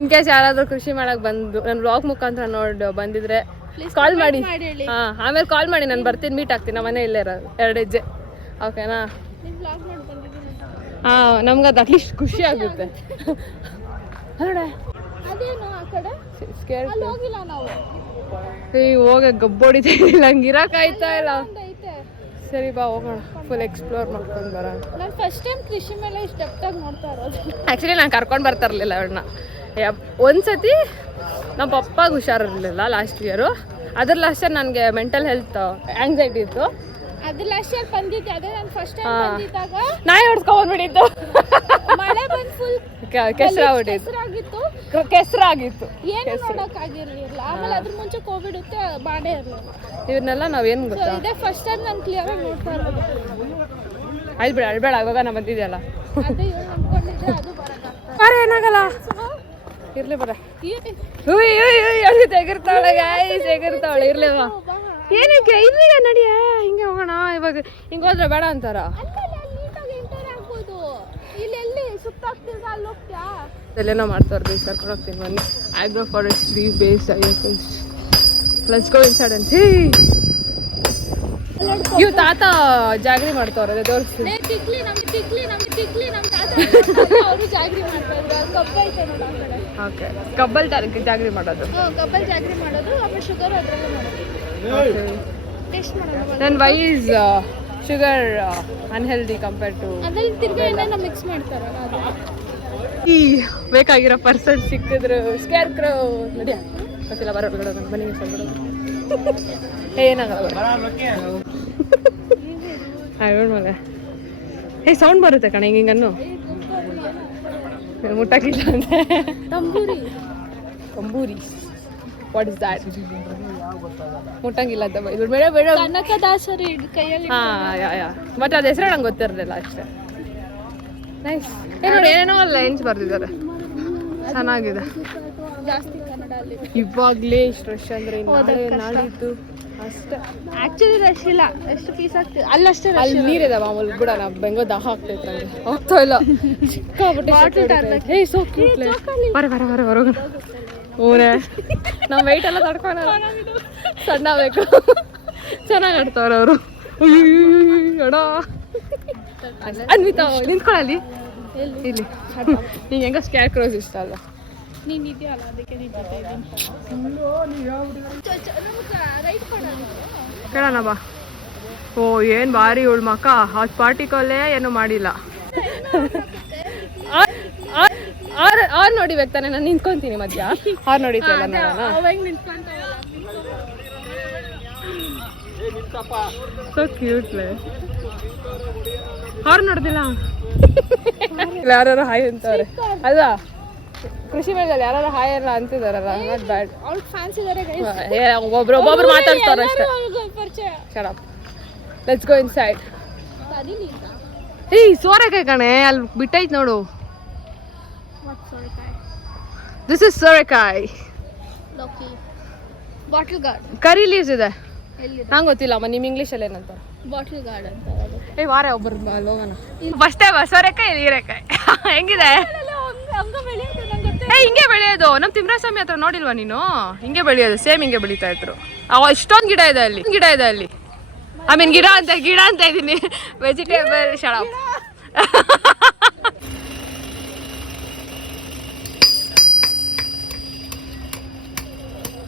ಇನ್ ಕೇಸ್ ಯಾರಾದ್ರೂ ಕೃಷಿ ಮಾಡಕ್ ಬಂದು ನನ್ನ ವ್ಲಾಗ್ ಮುಖಾಂತರ ನೋಡಿ ಬಂದಿದ್ರೆ ಕಾಲ್ ಮಾಡಿ. ಆಮೇಲೆ ಕಾಲ್ ಮಾಡಿ, ನಾನು ಬರ್ತೀನಿ, ಮೀಟ್ ಆಗ್ತೀನಿ. ನಮ್ಮ ಮನೆ ಇಲ್ಲೇ ಇರೋದು 2 ಹೆಜ್ಜೆ. ಓಕೆನಾ? ನಮ್ಗೆ ಅದು ಅಟ್ಲೀಸ್ಟ್ ಖುಷಿ ಆಗುತ್ತೆ. ಹೋಗ ಗಬ್ಬೊಡಿತಾ ಇಲ್ಲ, ಹಂಗೆ ಇರಕ್ಕಾಯ್ತಾ ಇಲ್ಲ. ಸರಿ ಬಾ ಹೋಗೋಣ, ಫುಲ್ ಎಕ್ಸ್ಪ್ಲೋರ್ ಮಾಡ್ಕೊಂಡು ಬರೋಣ. ನಾನು ಫಸ್ಟ್ ಟೈಮ್ ಕೃಷಿ ಮೇಲೆ ಇಷ್ಟು ಡೆಪ್ತಾಗಿ ನೋಡ್ತಾ ಇರೋದು. ಆ್ಯಕ್ಚುಲಿ ನಾನು ಕರ್ಕೊಂಡು ಬರ್ತಾ ಇರಲಿಲ್ಲ ಅವ್ರನ್ನ. ಒಂದ್ಸತಿ ನಮ್ಮ ಪಪ್ಪಾಗ ಹುಷಾರಿರಲಿಲ್ಲ ಲಾಸ್ಟ್ ಇಯರು. ಅದ್ರ ಲಾಸ್ಟ್ ಇಯರ್ ನನಗೆ ಮೆಂಟಲ್ ಹೆಲ್ತ್ ಆಂಗ್ಸೈಟಿ ಇತ್ತು. ಅದು ಲಾಸ್ಟ್ ಇಯರ್ ಬಂದಿದ್ದೆ. ಅದೇ ನಾನು ಫಸ್ಟ್ ಟೈಮ್ ಬಂದಿದ್ದಾಗ ನಾಯಿ ಹೊಡ್ಸ್ಕೊಂಡ್ಬಿಟ್ಟಿತ್ತು. ಮಳೆ ಬಂದು ಫುಲ್ ಕೆಸರಾಗಿತ್ತು. ಏನು ನೋಡೋಕ್ಕಾಗಿರ್ಲಿಲ್ಲ. ಆಮೇಲೆ ಅದ್ರ ಮುಂಚೆ ಕೋವಿಡ್ ಇತ್ತು, ಮಾಡೇ ಇರಲಿಲ್ಲ. ಇವನ್ನೆಲ್ಲ ನಾವೇನು ಗೊತ್ತಾ, ಇದೇ ಫಸ್ಟ್ ಟೈಮ್ ನಾನು ಕ್ಲಿಯರ್ ಆಗಿ ನೋಡ್ತಾ ಇರೋದು. ಆಯ್ತು ಅಳ್ಬೇಡ, ಇವಾಗ ನಾ ಬಂದಿದ್ಯಲ್ಲ. ಅದೇ ಇವ್ರು ನಂಬ್ಕೊಂಡಿದ್ರೆ ಅದು ಬರೋಕ್ಕಾಗ್ತದೆ. ಏನಾಗಲ್ಲ, ಇರ್ಲಿ ಬರ. ತೆಗಿರ್ತಾಳೆ ಗಾಯ್ಸ್, ತೆಗಿರ್ತಾವಳೆ. ಇರ್ಲಿವಾ ಏನಕ್ಕೆ ಇಲ್ಲಿಗೆ ನಡಿಯ, ಹಿಂಗೆ ಹೋಗೋಣ. ಇವಾಗ ಹಿಂಗೆ ಹೋದ್ರೆ ಬೇಡ ಅಂತಾರ. ಎಲ್ಲೇನೋ ಮಾಡ್ತಾವ್ರಿ, ಕರ್ಕೊಂಡು ಹೋಗ್ತೀನಿ ಬನ್ನಿ. Agro forest tree base let's go inside and sea. ಇವ್ ತಾತ ಜಾಗರಿ ಮಾಡ್ತಾವ್ರೆ, ಅದೇ ತೋರಿಸ್ತೀನಿ. ಓಕೆ, ಕಬ್ಬಲ್ ಜಾಗರಿ ಮಾಡೋದು. ಆಮೇಲೆ ಶುಗರ್ ಅದ್ರಲ್ಲೇ ಮಾಡೋದು. ಟೇಸ್ಟ್ ಮಾಡೋದು. then why is sugar unhealthy compared to ಅದ್ರಲ್ಲಿ ತಿರ್ಗಾ ಏನೇನೋ ಮಿಕ್ಸ್ ಮಾಡ್ತಾರಲ್ಲ ಅದು. ಈ ಬೇಕಾಗಿರೋ ಪರ್ಸನ್ ಸಿಕ್ಕಿದ್ರು ಸ್ಕೇರ್ ಕ್ರೋ ನಡಿಯ ಗೊತ್ತಿಲ್ಲ. ಬರೋದು ಬನ್ನಿ ಏನಾಗಲ್ಲ. ಮಲೆ ಸೌಂಡ್ ಬರುತ್ತೆ ಕಣ ಹಿಂಗನ್ನು ಮುಟ್ಟಕ್ಕಿಲ್ಲ ಅಂದ್ರೆ. ತಂಬೂರಿ ವಾಟ್ ಇಸ್ ದ್ಯಾಟ್? ಮುಟ್ಟಂಗಿಲ್ಲ ಅಂತ ಬೇಡ ಬೇಡ. ಕನಕದಾಸರಿ ಕೈಯಲ್ಲಿ. ಬಟ್ ಅದ ಹೆಸರು ನಂಗೆ ಗೊತ್ತಿರಲಿಲ್ಲ ಅಷ್ಟೇ. ನೈಸ್. ನೋಡಿ ಏನೇನೋ ಲೈನ್ಸ್ ಬರ್ದಿದ್ದಾರೆ, ಚೆನ್ನಾಗಿದೆ. ಜಾಸ್ತಿ ಕನ್ನಡ ಅಲ್ಲಿ. ಇವಾಗ್ಲೇ ಇಷ್ಟು ರಶ್ ಅಂದ್ರೆ ನಾಡಿದ್ದು ಅಷ್ಟೇ. ಆಕ್ಚುಲಿ ರಶ್ ಇಲ್ಲ, ಎಷ್ಟು ಪೀಸ್ ಆಗ್ತದೆ ಅಲ್ಲಷ್ಟೇ. ಅಲ್ಲಿ ನೀರಿದೆ ಮಾಮೂಲಿ ಕೂಡ ನಾವು ಬೆಂಗೋ ದಾಹ ಆಗ್ತೈತೆ ನಂಗೆ ಹೋಗ್ತಾ ಇಲ್ಲ. ಸಿಕ್ಕಾಬಿಟ್ಟೆ ಸೋ ಕ್ಯೂಟ್. ಬರ ಊರೇ ನಾವು ವೆಯ್ಟ್ ಎಲ್ಲ ತಡ್ಕೊಳ ಸಣ್ಣ ಬೇಕು. ಚೆನ್ನಾಗಿ ಆಡ್ತಾವ್ರೆ ಅವರು. ಅಡ ಅನ್ವಿತಾ ನಿಂತ್ಕೊಳ್ಳಿ ಇಲ್ಲಿ. ನಿಂಗೆ ಹೆಂಗ ಸ್ಕ್ಯಾರ್ ಕ್ರೋಸ್ ಇಷ್ಟ ಅಲ್ಲ? ನೀನು ಇದೆಯಲ್ಲ ಅದಕ್ಕೆ ನಿನ್ನ ಜೊತೆ ಇದ್ದೀನಿ. ರೈಟ್ ಕೇಳೋಣ ಬಾ. ಓ ಏನು ಭಾರಿ ಇವಳು ಮಕ್ಕ ಹಾಟ್ ಪಾರ್ಟಿಕಲ್ಲೇ ಏನು ಮಾಡಿಲ್ಲ. ಆರ್ ನೋಡಿಬೇಕು ತಾನೆ, ನಾನು ನಿಂತ್ಕೊಂತೀನಿ ಮಧ್ಯ. ಆರ್ ನೋಡಿದ್ದಲ್ಲ ನೋಡೋಣ. So cute. ಆರ್ ನೋಡ್ದಿಲ್ಲ ಯಾರು ಹಾಯ್ ಅಂತವ್ರೆ ಅಲ್ವಾ? ಕೃಷಿ ಮೇಳದಲ್ಲಿ ಯಾರು ಹಾಯ್ ಎಲ್ಲ ಅಂತಿದಾರಲ್ಲ, ನಾಟ್ ಬ್ಯಾಡ್. ಅವ್ಳು ಫ್ಯಾನ್ಸ್ ಇದಾರೆ ಗೈಸ್. ಒಬ್ಬೊಬ್ರು ಮಾತಾಡ್ತಾರ ಅಷ್ಟೇ. Shut up, let's go inside. ಏಯ್ ಸೋರೆಕಾಯಿ ಕಣೆ, ಅಲ್ಲಿ ಬಿಟ್ಟೈತ್ ನೋಡು. ದಿಸ್ ಇಸ್ ಸೋರೆಕಾಯಿ. ಬಾಟಲ್ ಗಾರ್ಡ್ ಕರಿ ಲೀವ್ಸ್ ಇದೆ, ಎಲ್ಲಿದೆ? ನಂಗೆ ಗೊತ್ತಿಲ್ಲ ಅಮ್ಮ. ನಿಮ್ಮ ಇಂಗ್ಲೀಷಲ್ಲಿ ಏನಂತ? ಬಾಟಲ್ ಗಾರ್ಡ್ ಅಂತ. ಏ ವಾರ ಒಬ್ಬರು ಲೋಗನ ಫಸ್ಟೇ ಸೋರೆಕಾಯಿ ಹೀರೆಕಾಯಿ ಹೆಂಗಿದೆ? ಏ ಹಿಂಗೆ ಬೆಳೆಯೋದು. ನಮ್ಮ ತಿಮ್ರಾಸ್ವಾಮಿ ಹತ್ರ ನೋಡಿಲ್ವಾ ನೀನು? ಹಿಂಗೆ ಬೆಳೆಯೋದು, ಸೇಮ್ ಹಿಂಗೆ ಬೆಳೀತಾ ಇದ್ರು. ಇಷ್ಟೊಂದು ಗಿಡ ಇದೆ ಅಲ್ಲಿ. ಐ ಮೀನ್ ಗಿಡ ಅಂತ ಇದ್ದೀನಿ. Vegetable shut up.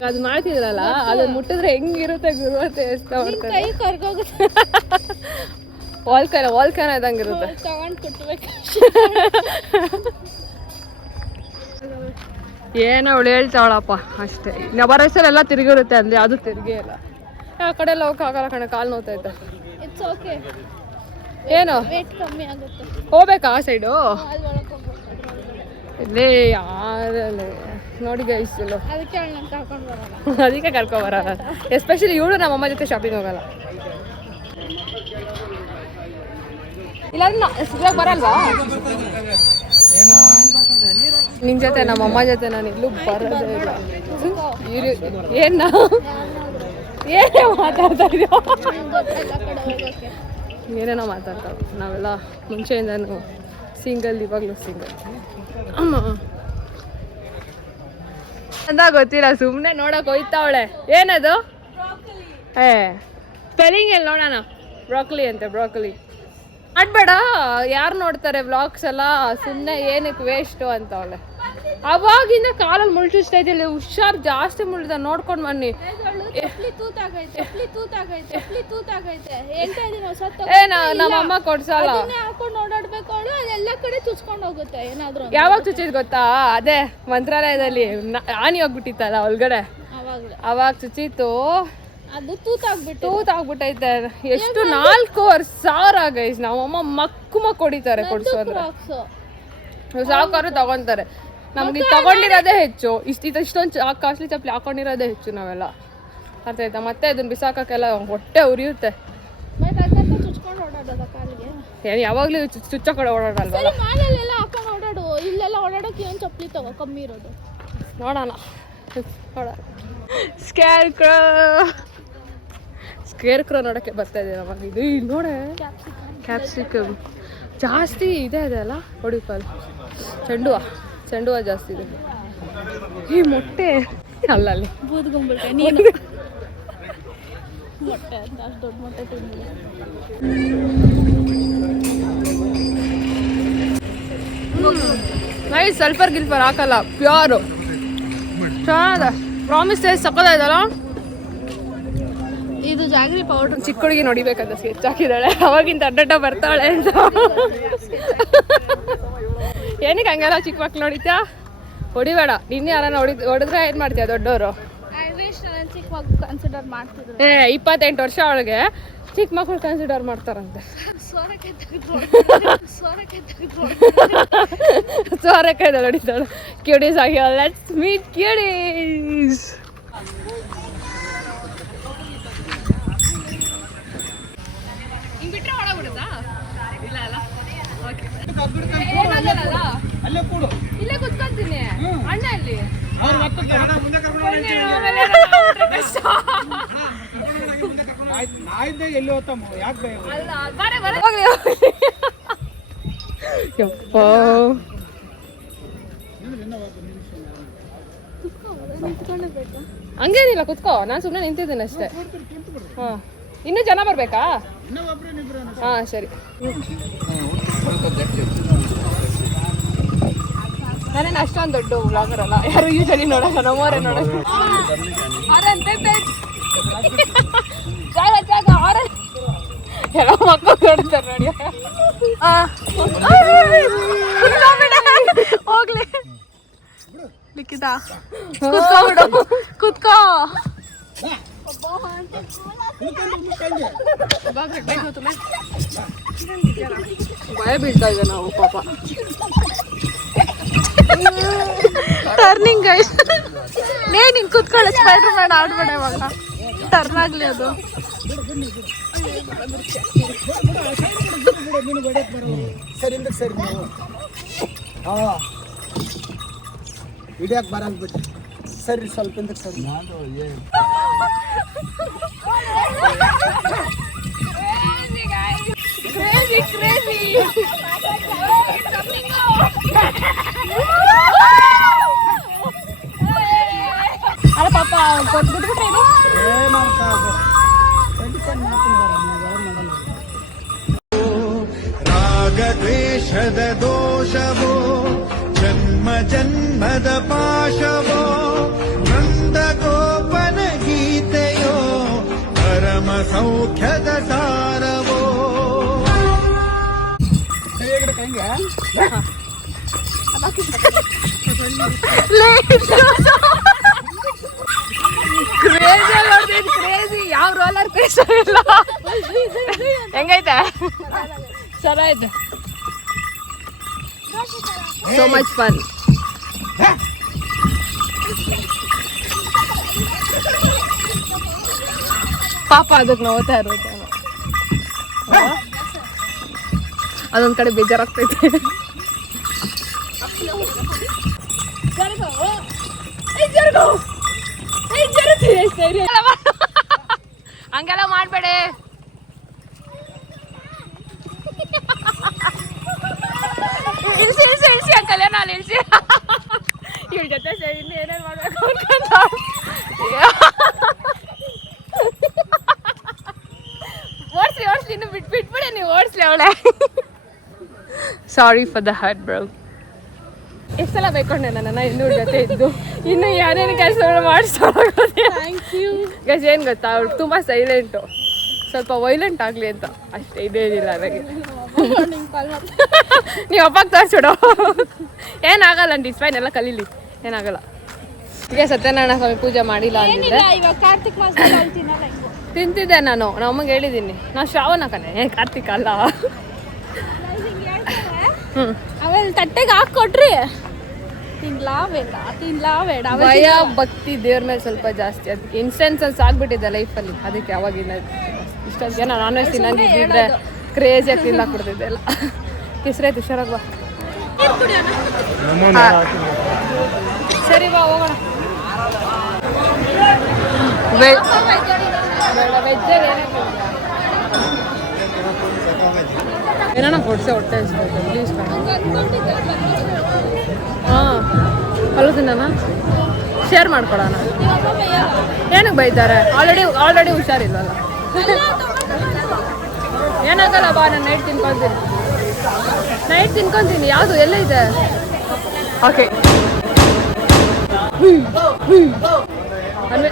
ಅದು ಮಾಡ್ತಿದ್ರಲ್ಲ, ಅದನ್ನ ಮುಟ್ಟಿದ್ರೆ ಹೆಂಗಿರುತ್ತೆ ಗುರು ಅಂತ ಎಷ್ಟೋ ಕೈ ಕರ್ಕೋಗುತ್ತೆ. ವಾಲ್ಕನ ಇದಂಗಿರುತ್ತೆ. ತಗೊಂಡು ಕುಟ್ಬೇಕು. ಏನೋ ಅವಳು ಹೇಳ್ತಾವಳಪ್ಪ ಅಷ್ಟೇ. ನವರಸಲೆಲ್ಲ ತಿರುಗಿರುತ್ತೆ ಅಂದ್ರೆ ಅದು ತಿರುಗೇ ಇಲ್ಲ. ಆ ಕಡೆ ಎಲ್ಲ ಹೋಗಕ್ಕಾಗಲ್ಲ ಕಣೆ, ಕಾಲು ನೋವ್ತೈತೆ. It's okay. ಏನು ವೇಟ್ ಕಮ್ಮಿ ಆಗುತ್ತೆ. ಹೋಗ್ಬೇಕಾ ಆ ಸೈಡು? ಅಲ್ಲಿ ಒಳಗೆ ಹೋಗ್ಬೇಕು. ಇಲ್ಲೇ ಯಾರಲ್ಲಿ ನೋಡಿ ಗೈಸ್ ಇಲ್ಲ. ಅದಕ್ಕೆ ಅವಳು ನಂಗೆ ಕರ್ಕೊಂಡು ಬರೋಲ್ಲ. ಅದಕ್ಕೆ ಕರ್ಕೊಬರಲ್ಲ. ಎಸ್ಪೆಷಲಿ ಇವಳು ನಮ್ಮಮ್ಮ ಜೊತೆ ಶಾಪಿಂಗ್ ಹೋಗಲ್ಲ. ಇಲ್ಲಾಂದ್ರೆ ಬರಲ್ವಾ ನಿನ್ ಜೊತೆ? ನಮ್ಮಮ್ಮ ಜೊತೆ ನಾನು ಎಲ್ಲೂ ಬರೋದೇ ಇಲ್ಲ. ಏನೇ ಮಾತಾಡ್ತಾ ಇದೀಯ? ಏನೇನೋ ಮಾತಾಡ್ತಾವೆ. ನಾವೆಲ್ಲ ಮುಂಚೆಯಿಂದನೂ ಸಿಂಗಲ್, ಇವಾಗಲೂ ಸಿಂಗಲ್. ಅಮ್ಮ ಅಂತ ಗೊತ್ತಿಲ್ಲ, ಸುಮ್ಮನೆ ನೋಡಕ್ ಹೋಯ್ತಾವಳೆ. ಏನದು? ಸ್ಪೆಲ್ಲಿಂಗ್ ಎಲ್ಲಿ ನೋಡೋಣ. ಬ್ರೋಕಲಿ ಅಂತೆ, ಬ್ರೋಕಲಿ. ಮಾಡ್ಬೇಡ, ಯಾರು ನೋಡ್ತಾರೆ ವ್ಲಾಗ್ಸ್ ಎಲ್ಲ, ಸುಮ್ಮನೆ ಏನಕ್ಕೆ ವೇಸ್ಟು ಅಂತವಳೆ. ಅವಾಗಿಂದ ಕಾಲಲ್ಲಿ ಮುಳ್ಚುಸ್ತೈತಿ. ಇಲ್ಲಿ ಹುಷಾರು ಜಾಸ್ತಿ ಮುಳ್ದ, ನೋಡ್ಕೊಂಡು ಬನ್ನಿ. ನಮ್ಮಮ್ಮ ಕೊಡ್ಸಲ್ಲ. ಹಾಕೊಂಡು ಓಡಾಡ್ಬೇಕು ಅವಳು, ಅದೆಲ್ಲ ಕಡೆ ಚುಚ್ಕೊಂಡು ಹೋಗುತ್ತೆ ಏನಾದ್ರು. ಯಾವಾಗ ಚುಚ್ಚಿದ್ ಗೊತ್ತಾ? ಅದೇ ಮಂತ್ರಾಲಯದಲ್ಲಿ ಆನಿ ಹೋಗ್ಬಿಟ್ಟಿತ್ತಲ್ಲ ಒಳಗಡೆ, ಅವಾಗ ಚುಚ್ಚಿತ್ತು. ಅದು ತೂತಾಗ್ಬಿಟ್ಟೈತೆ. ಎಷ್ಟು 4,000 ಗೈಸ್. ನಮ್ಮಮ್ಮ ಮಕ್ಕ ಹೊಡಿತಾರೆ ಕೊಡ್ಸೋದ್ರೆ. ಸಾವುಕಾರು ತಗೊಂತಾರೆ. ನಮ್ಗೆ ತಗೊಂಡಿರೋದೇ ಹೆಚ್ಚು. ಇಷ್ಟೊಂದು ಕಾಸ್ಟ್ಲಿ ಚಪ್ಪಲಿ ಹಾಕೊಂಡಿರೋದೇ ಹೆಚ್ಚು ನಾವೆಲ್ಲ. ಅರ್ಥ ಆಯ್ತಾ? ಮತ್ತೆ ಇದನ್ನ ಬಿಸಾಕಕ್ಕೆಲ್ಲ ಹೊಟ್ಟೆ ಉರಿಯುತ್ತೆ. ಏನು ಯಾವಾಗಲೂ ಚುಚ್ಚ ಕಡೆ ಓಡಾಡಲ್ವಲ್ಲ. ಮಾಲೆಲ್ಲ ಹಾಕೊಂಡು ಓಡಾಡು, ಇಲ್ಲೆಲ್ಲ ಓಡಾಡೋಕೆ ಏನು ಚಪ್ಪಲಿ ತಗೋ ಕಮ್ಮಿ ಇರೋದು. ನೋಡೋಣ. ಸ್ಕೇರ್ ಕ್ರೋ ನೋಡೋಕ್ಕೆ ಬರ್ತಾ ಇದೆ ನಮಗೆ. ಇದು ಇಲ್ಲಿ ನೋಡೆ, ಕ್ಯಾಪ್ಸಿಕಮ್ ಜಾಸ್ತಿ ಇದೆ ಅಲ್ಲ ಹೊಡಿಪಲ್. ಚೆಂಡು ಹೂವು ಜಾಸ್ತಿ ಇದೆ. ಈ ಮೊಟ್ಟೆ ಅಲ್ಲಲ್ಲಿ ಬೂದ್ಗೊಂಬಿಟ್ಟೆ ನೀನು. ಮೊಟ್ಟೆ ಅಂತ ಅಷ್ಟು ದೊಡ್ಡ ಮೊಟ್ಟೆ ತಿಂದಿಲ್ಲ. ನೈಸ್. ಸಲ್ಫರ್ ಗಿಲ್ಫರ್ ಹಾಕಲ್ಲ, ಪ್ಯೂರು. ಚೆನ್ನಾಗಿದೆ. ಪ್ರಾಮಿಸ್ ಸಕ್ಕದಾಯ್ತಲ್ಲ. ಇದು ಜಾಗ್ರಿ ಪೌಡರ್. ಚಿಕ್ಕ ಹುಡುಗಿ ನೋಡಿಬೇಕಂತ ಸ್ಕೆಚ್ ಹಾಕಿದಾಳೆ. ಅವಾಗಿಂತ ಅಡ್ಡಡ್ಡ ಬರ್ತಾಳೆ ಅಂತ. ಏನಕ್ಕೆ ಹಂಗೆಲ್ಲ ಚಿಕ್ಕ ಮಕ್ಳು ನೋಡಿತ್ಯಾ? ಹೊಡಿಬೇಡ. ನಿನ್ನೆ ಯಾರನ್ನ ಹೊಡೆದ್ರೆ ಏನು ಮಾಡ್ತೀಯ ದೊಡ್ಡವರು? ಚಿಕ್ಕ ಮಗು ಕನ್ಸಿಡರ್ ಮಾಡ್ತಿದ್ರು. 28 ವರ್ಷ ಅವಳಿಗೆ ಚಿಕ್ಕ ಮಕ್ಕಳು ಕನ್ಸಿಡರ್ ಮಾಡ್ತಾರಂತೆ. ಸೋರೆಕಾಯ್ದ ಹೊಡಿತಾಳು. ಕ್ಯೂಡೀಸ್ ಆಗಿ ಲೆಟ್ಸ್ ಮೀಟ್ ಕ್ಯೂಡೀಸ್. ಹಿಂಗ್ ಬಿಟ್ರೆ ಒಳಗ್ಬಿಡುತ್ತಾ? ಇಲ್ಲ ಅಲ್ಲ. ಇಲ್ಲೇ ಕುತ್ಕೊಂತೀನಿ. ಅಣ್ಣ ಇಲ್ಲಿ ಎಲ್ಲಿ ಹೋಗ್ತಾಮ ಯಾಕೆ ಯಪ್ಪ ಹಂಗೇನಿಲ್ಲ ಕುತ್ಕೋ, ನಾನು ಸುಮ್ಮನೆ ನಿಂತಿದ್ದೀನಿ ಅಷ್ಟೇ. ಹಾಂ, ಇನ್ನೂ ಜನ ಬರ್ಬೇಕಾ? ಹಾಂ ಸರಿ. ನಾನೇನು ಅಷ್ಟೊಂದು ದೊಡ್ಡ ವ್ಲಾಗರ್ ಅಲ್ಲ, ಯಾರು ಯೂಶಲಿ ನೋಡಲ್ಲ, ನಮ್ಮವರೇ ನೋಡೋದು. ಎಲ್ಲ ಮಕ್ಕಳು ನೋಡ್ತಾರೆ ನೋಡಿ. ಹೋಗ್ಲಿ ಲಿಖಿತ ಕುತ್ಕೋ ಬಿಡು, ಕುತ್ಕೋ. ಭಯ ಬೀಳ್ತಾ ಇದೆ ನಾವು ಪಾಪ. ಟರ್ನಿಂಗ್ ಗೈಸ್, ನೀನ್ ಕುತ್ಕೊಳ್ಳಿ, ಸ್ಪೈಡರ್ ಮ್ಯಾನ್ ಆಡ್ಬೇಡ ಇವಾಗ, ಟರ್ನ್ ಆಗ್ಲಿ ಅದು. ಸರಿ ಸರಿ ಹಿಡಿಯಕ್ಕೆ ಬರಂಗ್ ಬಿಟ್ಟು ಸರಿ ಸ್ವಲ್ಪ ಹಿಂದಕ್ಕೆ ಸರಿ. ಅಲ್ಲ ಪಾಪ ಬಿಟ್ಬಿಟ್ರೆ ರಾಗದ್ವೇಷದ ದೋಷವೋ ಜನ್ಮ ಜನ್ಮದ ಪಾಶವೋ ನಂದ ಗೋಪನ ಗೀತೆಯೋ ಪರಮ ಸೌಖ್ಯದ ಸಾರವೋ. ಕ್ರೇಜಿ ಯಾವ ರೋಲರ್ ಕೋಸ್ಟರ್ ಇಲ್ಲ. ಹೆಂಗೈತೆ? ಚೆನ್ನಾಗೈತೆ. So much fun. ಪಾಪ ಅದಕ್ಕೆ ನೋಡ್ತಾ ಇರುತ್ತೆ, ಅದೊಂದ್ ಕಡೆ ಬೇಜಾರಾಗ್ತೈತೆ. ಹಂಗೆಲ್ಲ ಮಾಡ್ಬೇಡಿ. ಇಳ್ಸಿ ಇಳ್ಸಿ ಇಳ್ಸಿ ಅಂಕಲ್ಲ, ನಾನು ಇಳ್ಸಿ ಇವ್ರ ಜೊತೆ ಸರಿ ಏನೇನು ಮಾಡ್ಬೇಕು ಅನ್ಕೊಂಡ. ಓಡಿಸ್ಲಿ ಓಡಿಸ್ಲಿ, ಇನ್ನು ಬಿಟ್ಬಿಡಿ ನೀವು, ಓಡಿಸ್ಲಿ ಅವಳೆ. Sorry for the hurt bro. ಎಷ್ಟು ಸಲ ಬೈಕೊಂಡೆ ನನ್ನ ಇನ್ನೂರ ಜೊತೆ ಇದ್ದು, ಇನ್ನು ಏನೇನು ಕೆಲಸಗಳು ಮಾಡಿಸ್ತಾಗೋದೇ. ಗಜ ಏನು ಗೊತ್ತಾ, ಅವ್ರು ತುಂಬ ಸೈಲೆಂಟು, ಸ್ವಲ್ಪ ವೈಲೆಂಟ್ ಆಗಲಿ ಅಂತ ಅಷ್ಟೇ, ಇದೇನಿಲ್ಲ ನನಗೆ. ನೀವು ಅಪ್ಪಾಗ ತೋರಿಸ್ಬಿಡು, ಏನಾಗಲ್ಲ ಆಂಟಿ, ಫೈನ್, ಎಲ್ಲ ಕಲೀಲಿ, ಏನಾಗಲ್ಲ. ಈಗ ಸತ್ಯನಾರಾಯಣ ಸ್ವಾಮಿ ಪೂಜೆ ಮಾಡಿಲ್ಲ ಅಂದಿದ್ದೆ, ಕಾರ್ತಿಕ್ ಮಾಸ ತಿಂತಿದ್ದೆ ನಾನು. ನಮಗೆ ಹೇಳಿದ್ದೀನಿ, ನಾನು ಶ್ರಾವಣ ಕಣೆ, ಕಾರ್ತಿಕ್ ಅಲ್ಲ. ಆಮೇಲೆ ತಟ್ಟೆಗೆ ಹಾಕೊಟ್ರಿ, ತಿನ್ಲಾ ಬೇಡ. ಭಯ ಭಕ್ತಿ ದೇವ್ರ ಮೇಲೆ ಸ್ವಲ್ಪ ಜಾಸ್ತಿ, ಅದಕ್ಕೆ ಇನ್ಸ್ಟೆನ್ಸಸ್ ಆಗ್ಬಿಟ್ಟಿದೆ ಲೈಫಲ್ಲಿ. ಅದಕ್ಕೆ ಯಾವಾಗಿಲ್ಲ ಇಷ್ಟೊಂದು ಜನ ನಾನ್ ವೆಜ್ ತಿನ್ನಂಗಿದ್ರೆ ಕ್ರೇಜಿಯಾಗಿ ತಿನ್ನಕ್ಬಿಡ್ತಿದ್ದೆ ಎಲ್ಲ. ಕಿಸ್ರೈತು, ಹುಷಾರಾಗಿ ಬಾ. ಸರಿ ಬಾ ಹೋಗೋಣ. ಏನಾನ ಕೊಡ್ಸೆ, ಹೊಟ್ಟೆ ಪ್ಲೀಸ್. ಹಾಂ ಅಲ್ಲೂ ತಿನ್ನೋಣ, ಶೇರ್ ಮಾಡ್ಕೊಡೋಣ. ಏನಕ್ಕೆ ಬೈತಾರೆ? ಆಲ್ರೆಡಿ ಹುಷಾರಿಲ್ಲಲ್ಲ. ಏನಾಗಲ್ಲ ಬಾ, ನಾನು ನೈಟ್ ತಿನ್ಕೊತೀನಿ. ಯಾವುದು ಎಲ್ಲ ಇದೆ? Okay,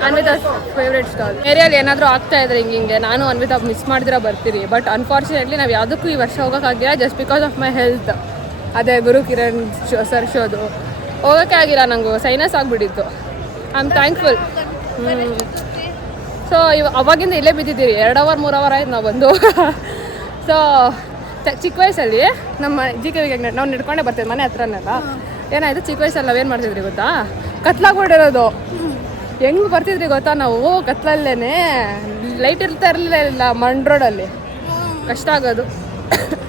Anvita favourite stall. ಏರಿಯಲ್ಲಿ ಏನಾದರೂ ಆಗ್ತಾ ಇದ್ರೆ ಹಿಂಗೆ ನಾನು ಅನ್ವಿತಾ ಮಿಸ್ ಮಾಡಿದ್ರೆ ಬರ್ತೀರಿ. ಬಟ್ ಅನ್ಫಾರ್ಚುನೇಟ್ಲಿ ನಾವು ಯಾವುದಕ್ಕೂ ಈ ವರ್ಷ ಹೋಗೋಕ್ಕಾಗಿಲ್ಲ, just because of my health. ಅದೇ ಗುರು ಕಿರಣ್ ಸರ್ ಶೋದು ಹೋಗೋಕ್ಕೆ ಆಗಿಲ್ಲ, ನನಗೂ ಸೈನಸ್ ಆಗಿಬಿಟ್ಟಿತ್ತು. I am thankful. ಸೊ ಅವಾಗಿಂದ ಇಲ್ಲೇ ಬಿದ್ದಿದ್ದೀರಿ, 2 ಅವರ್ 3 ಅವರ್ ಆಯ್ತು ನಾವು ಬಂದು. ಸೊ ಚಿಕ್ಕ ವಯಸ್ಸಲ್ಲಿ ನಮ್ಮ GK ನಾವು ನಡ್ಕೊಂಡೇ ಬರ್ತೀವಿ ಮನೆ ಹತ್ರನೆಲ್ಲ. ಏನಾಯಿತು, ಚಿಕ್ಕ ವಯಸ್ಸಲ್ಲಿ ನಾವೇನು ಮಾಡ್ತಿದ್ರಿ ಗೊತ್ತಾ, ಕತ್ಲಾಗ್ಬಿಟ್ಟಿರೋದು. ಹೆಂಗೆ ಬರ್ತಿದ್ರಿ ಗೊತ್ತಾ ನಾವು ಕತ್ಲಲ್ಲೇ, ಲೈಟ್ ಇರ್ತಾ ಇರಲಿಲ್ಲ ಮಣ್ ರೋಡಲ್ಲಿ, ಕಷ್ಟ ಆಗೋದು.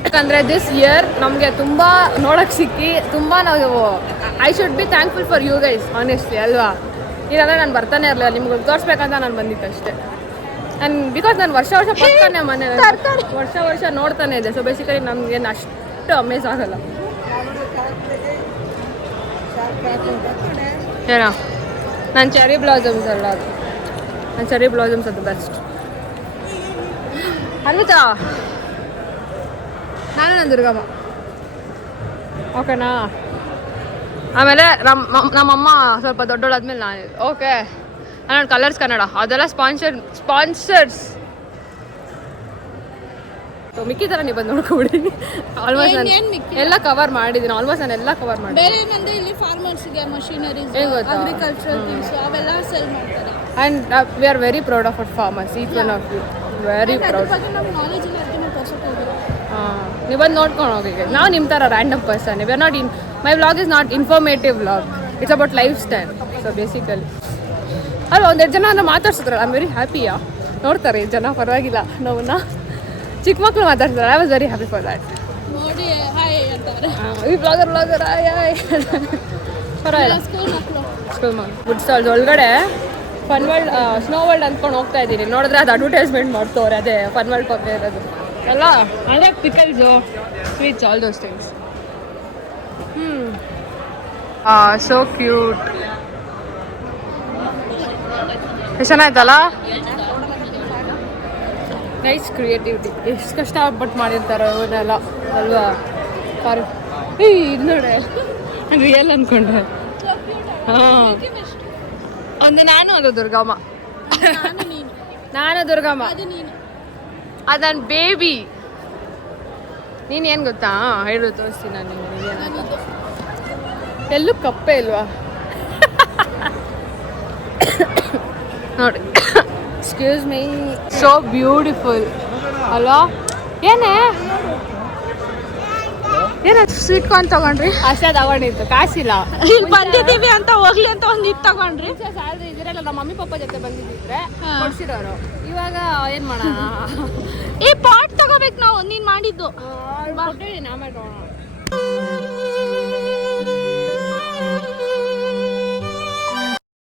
ಯಾಕಂದರೆ ದಿಸ್ ಇಯರ್ ನಮಗೆ ತುಂಬ ನೋಡೋಕ್ಕೆ ಸಿಕ್ಕಿ ತುಂಬ ನಾವು I should be thankful for you guys honestly ಅಲ್ವಾ. ಇಲ್ಲಾಂದರೆ ನಾನು ಬರ್ತಾನೆ ಇರಲಿಲ್ಲ, ನಿಮ್ಗೆ ತೋರಿಸ್ಬೇಕಂತ ನಾನು ಬಂದಿತ್ತು ಅಷ್ಟೇ. ಆ್ಯಂಡ್ ಬಿಕಾಸ್ ನಾನು ವರ್ಷ ಬರ್ತಾನೆ ಮನೆ ವರ್ಷ ನೋಡ್ತಾನೆ ಇದೆ. ಸೊ ಬೇಸಿಕಲಿ ನಮಗೇನು ಅಷ್ಟು ಅಮೇಜ್ ಆಗಲ್ಲ. ಏನೋ ನಾನು ಚೆರಿ ಬ್ಲಾಸಮ್ಸ್ ಅಲ್ಲ, ಅದು ನಾನು ಚೆರಿ ಬ್ಲಾಸಮ್ಸ್ ಅದು ಬೆಸ್ಟ್. ಅನ್ವಿತಾ, ನಾನು ನನ್ನ ದುರ್ಗಮ್ಮ, ಓಕೆನಾ? ಆಮೇಲೆ ನಮ್ಮಮ್ಮ ಸ್ವಲ್ಪ ದೊಡ್ಡೋಳಾದ್ಮೇಲೆ ನಾನು. ಓಕೆ, ನಾನು ಕಲರ್ಸ್ ಕನ್ನಡ ಅದೆಲ್ಲ ಸ್ಪಾನ್ಸರ್ಸ್ ಮಿಕ್ಕಿ ಥರ ನೀವು ಬಂದು ನೋಡ್ಕೊಬಿಡಿ. ಆಲ್ಮೋಸ್ಟ್ ನಾನು ಎಲ್ಲ ಕವರ್ ಮಾಡಿದ್ದೀನಿ. ಆಲ್ಮೋಸ್ಟ್ ನಾನು ಎಲ್ಲ ಕವರ್ ಮಾಡಿ. ಬೇರೆ ಏನಂದ್ರೆ ಇಲ್ಲಿ ಫಾರ್ಮರ್ಸ್ಗೆ ಮಷಿನರೀಸ್, ಅಗ್ರಿಕಲ್ಚರಲ್ ಥಿಂಗ್ಸ್ ಅವೆಲ್ಲ ಸೆಲ್ ಮಾಡ್ತಾರೆ. And we are very proud of our farmers, each one of you very proud. ನಮ್ಮ ನಾಲೆಜ್ ಇಲ್ಲ, ಅದಕ್ಕೆ ನಾವು ತೋರ್ಸಕ್ಕೆ ಹೋಗಿಲ್ಲ. ನೀವು ಬಂದು ನೋಡ್ಕೊಂಡು ಹೋಗಿ. ನಾವು ನಿಮ್ಮ ಥರ random person. We are not in my vlog is not informative vlog, it's about life style. So basically ಅಲ್ವಾ, ಒಂದೆರಡು ಜನ ಮಾತಾಡ್ಸಿದ್ರಲ್ಲ, ಐ ಆಮ್ ವೆರಿ ಹ್ಯಾಪಿಯಾ. ನೋಡ್ತಾರೆ ಜನ, ಪರವಾಗಿಲ್ಲ. ನಾವನ್ನ ಚಿಕ್ಕ ಮಕ್ಕಳು ಮಾತಾಡ್ತಾರೆ. I was very happy for that. ನೋಡಿ ಹಾಯ್ ಅಂತಾರೆ ಈ ಬ್ಲಾಗರ್ ಆಯ್ ಪರವಾಗಿಲ್ಲ. ಸ್ಕೂಲ್ ಮಕ್ಕಳು ಫುಡ್ ಸ್ಟಾಲ್ಸ್ ಒಳಗಡೆ ಫನ್ ವರ್ಲ್ಡ್ ಸ್ನೋ ವರ್ಲ್ಡ್ ಅಂದ್ಕೊಂಡು ಹೋಗ್ತಾ ಇದ್ದೀನಿ. ನೋಡಿದ್ರೆ ಅದು ಅಡ್ವರ್ಟೈಸ್ಮೆಂಟ್ ಮಾಡ್ತವ್ರೆ, ಅದೇ ಫನ್ ವರ್ಲ್ಡ್ ಪಕ್ಕ ಇರೋದು ಎಲ್ಲ. ಅಂದರೆ pickles, sweets, all those things. So cute. ಎಷ್ಟು ಚೆನ್ನಾಯ್ತಲ್ಲ, ನೈಸ್ ಕ್ರಿಯೇಟಿವಿಟಿ. ಎಷ್ಟು ಕಷ್ಟಪಟ್ಟು ಮಾಡಿರ್ತಾರೋ ಇವನ್ನೆಲ್ಲ ಅಲ್ವಾ. ಇದು ನೋಡೆ, ರಿಯಲ್ ಅಂದ್ಕೊಂಡೆ. ಹಾಂ, ಒಂದು ನಾನು, ಅದು ದುರ್ಗಮ್ಮ. ನಾನು ದುರ್ಗಮ್ಮ, ಅದು ನನ್ನ ಬೇಬಿ. ನೀನು ಏನು ಗೊತ್ತಾ, ಹೇಳು ತೋರಿಸ್ತೀನಿ ನಾನು ನಿಮಗೆ. ಎಲ್ಲೂ ಕಪ್ಪೆ ಇಲ್ವಾ ನೋಡಿ. ಎಕ್ಸ್ಕ್ಯೂಸ್ ಮೀ, ಸೋ ಬ್ಯೂಟಿಫುಲ್ ಅಲ್ವಾ? ಏನೇ ಸ್ವೀಟ್ ಕಾರ್ನ್ ತಗೊಂಡ್ರಿ? ಅಷ್ಟೇ ತಗೊಂಡಿತ್ತು, ಕಾಸಿಲ್ಲ. ಇಲ್ಲಿ ಬಂದಿದ್ದೀವಿ ಅಂತ ಹೋಗ್ಲಿ ಅಂತ ಒಂದು ಇದು ತಗೊಂಡ್ರಿ. ಸ್ಯಾಲ್ರಿ ಇದ್ರಲ್ಲ, ನಮ್ಮ ಮಮ್ಮಿ ಪಪ್ಪ ಜೊತೆ ಬಂದಿದ್ದಿದ್ರೆ ಕೊಡ್ಸಿರೋರು. ಇವಾಗ ಏನು ಮಾಡೋಣ? ಈ ಪಾಟ್ ತಗೋಬೇಕು ನಾವು, ನೀನು ಮಾಡಿದ್ದು. ಆಮೇಲೆ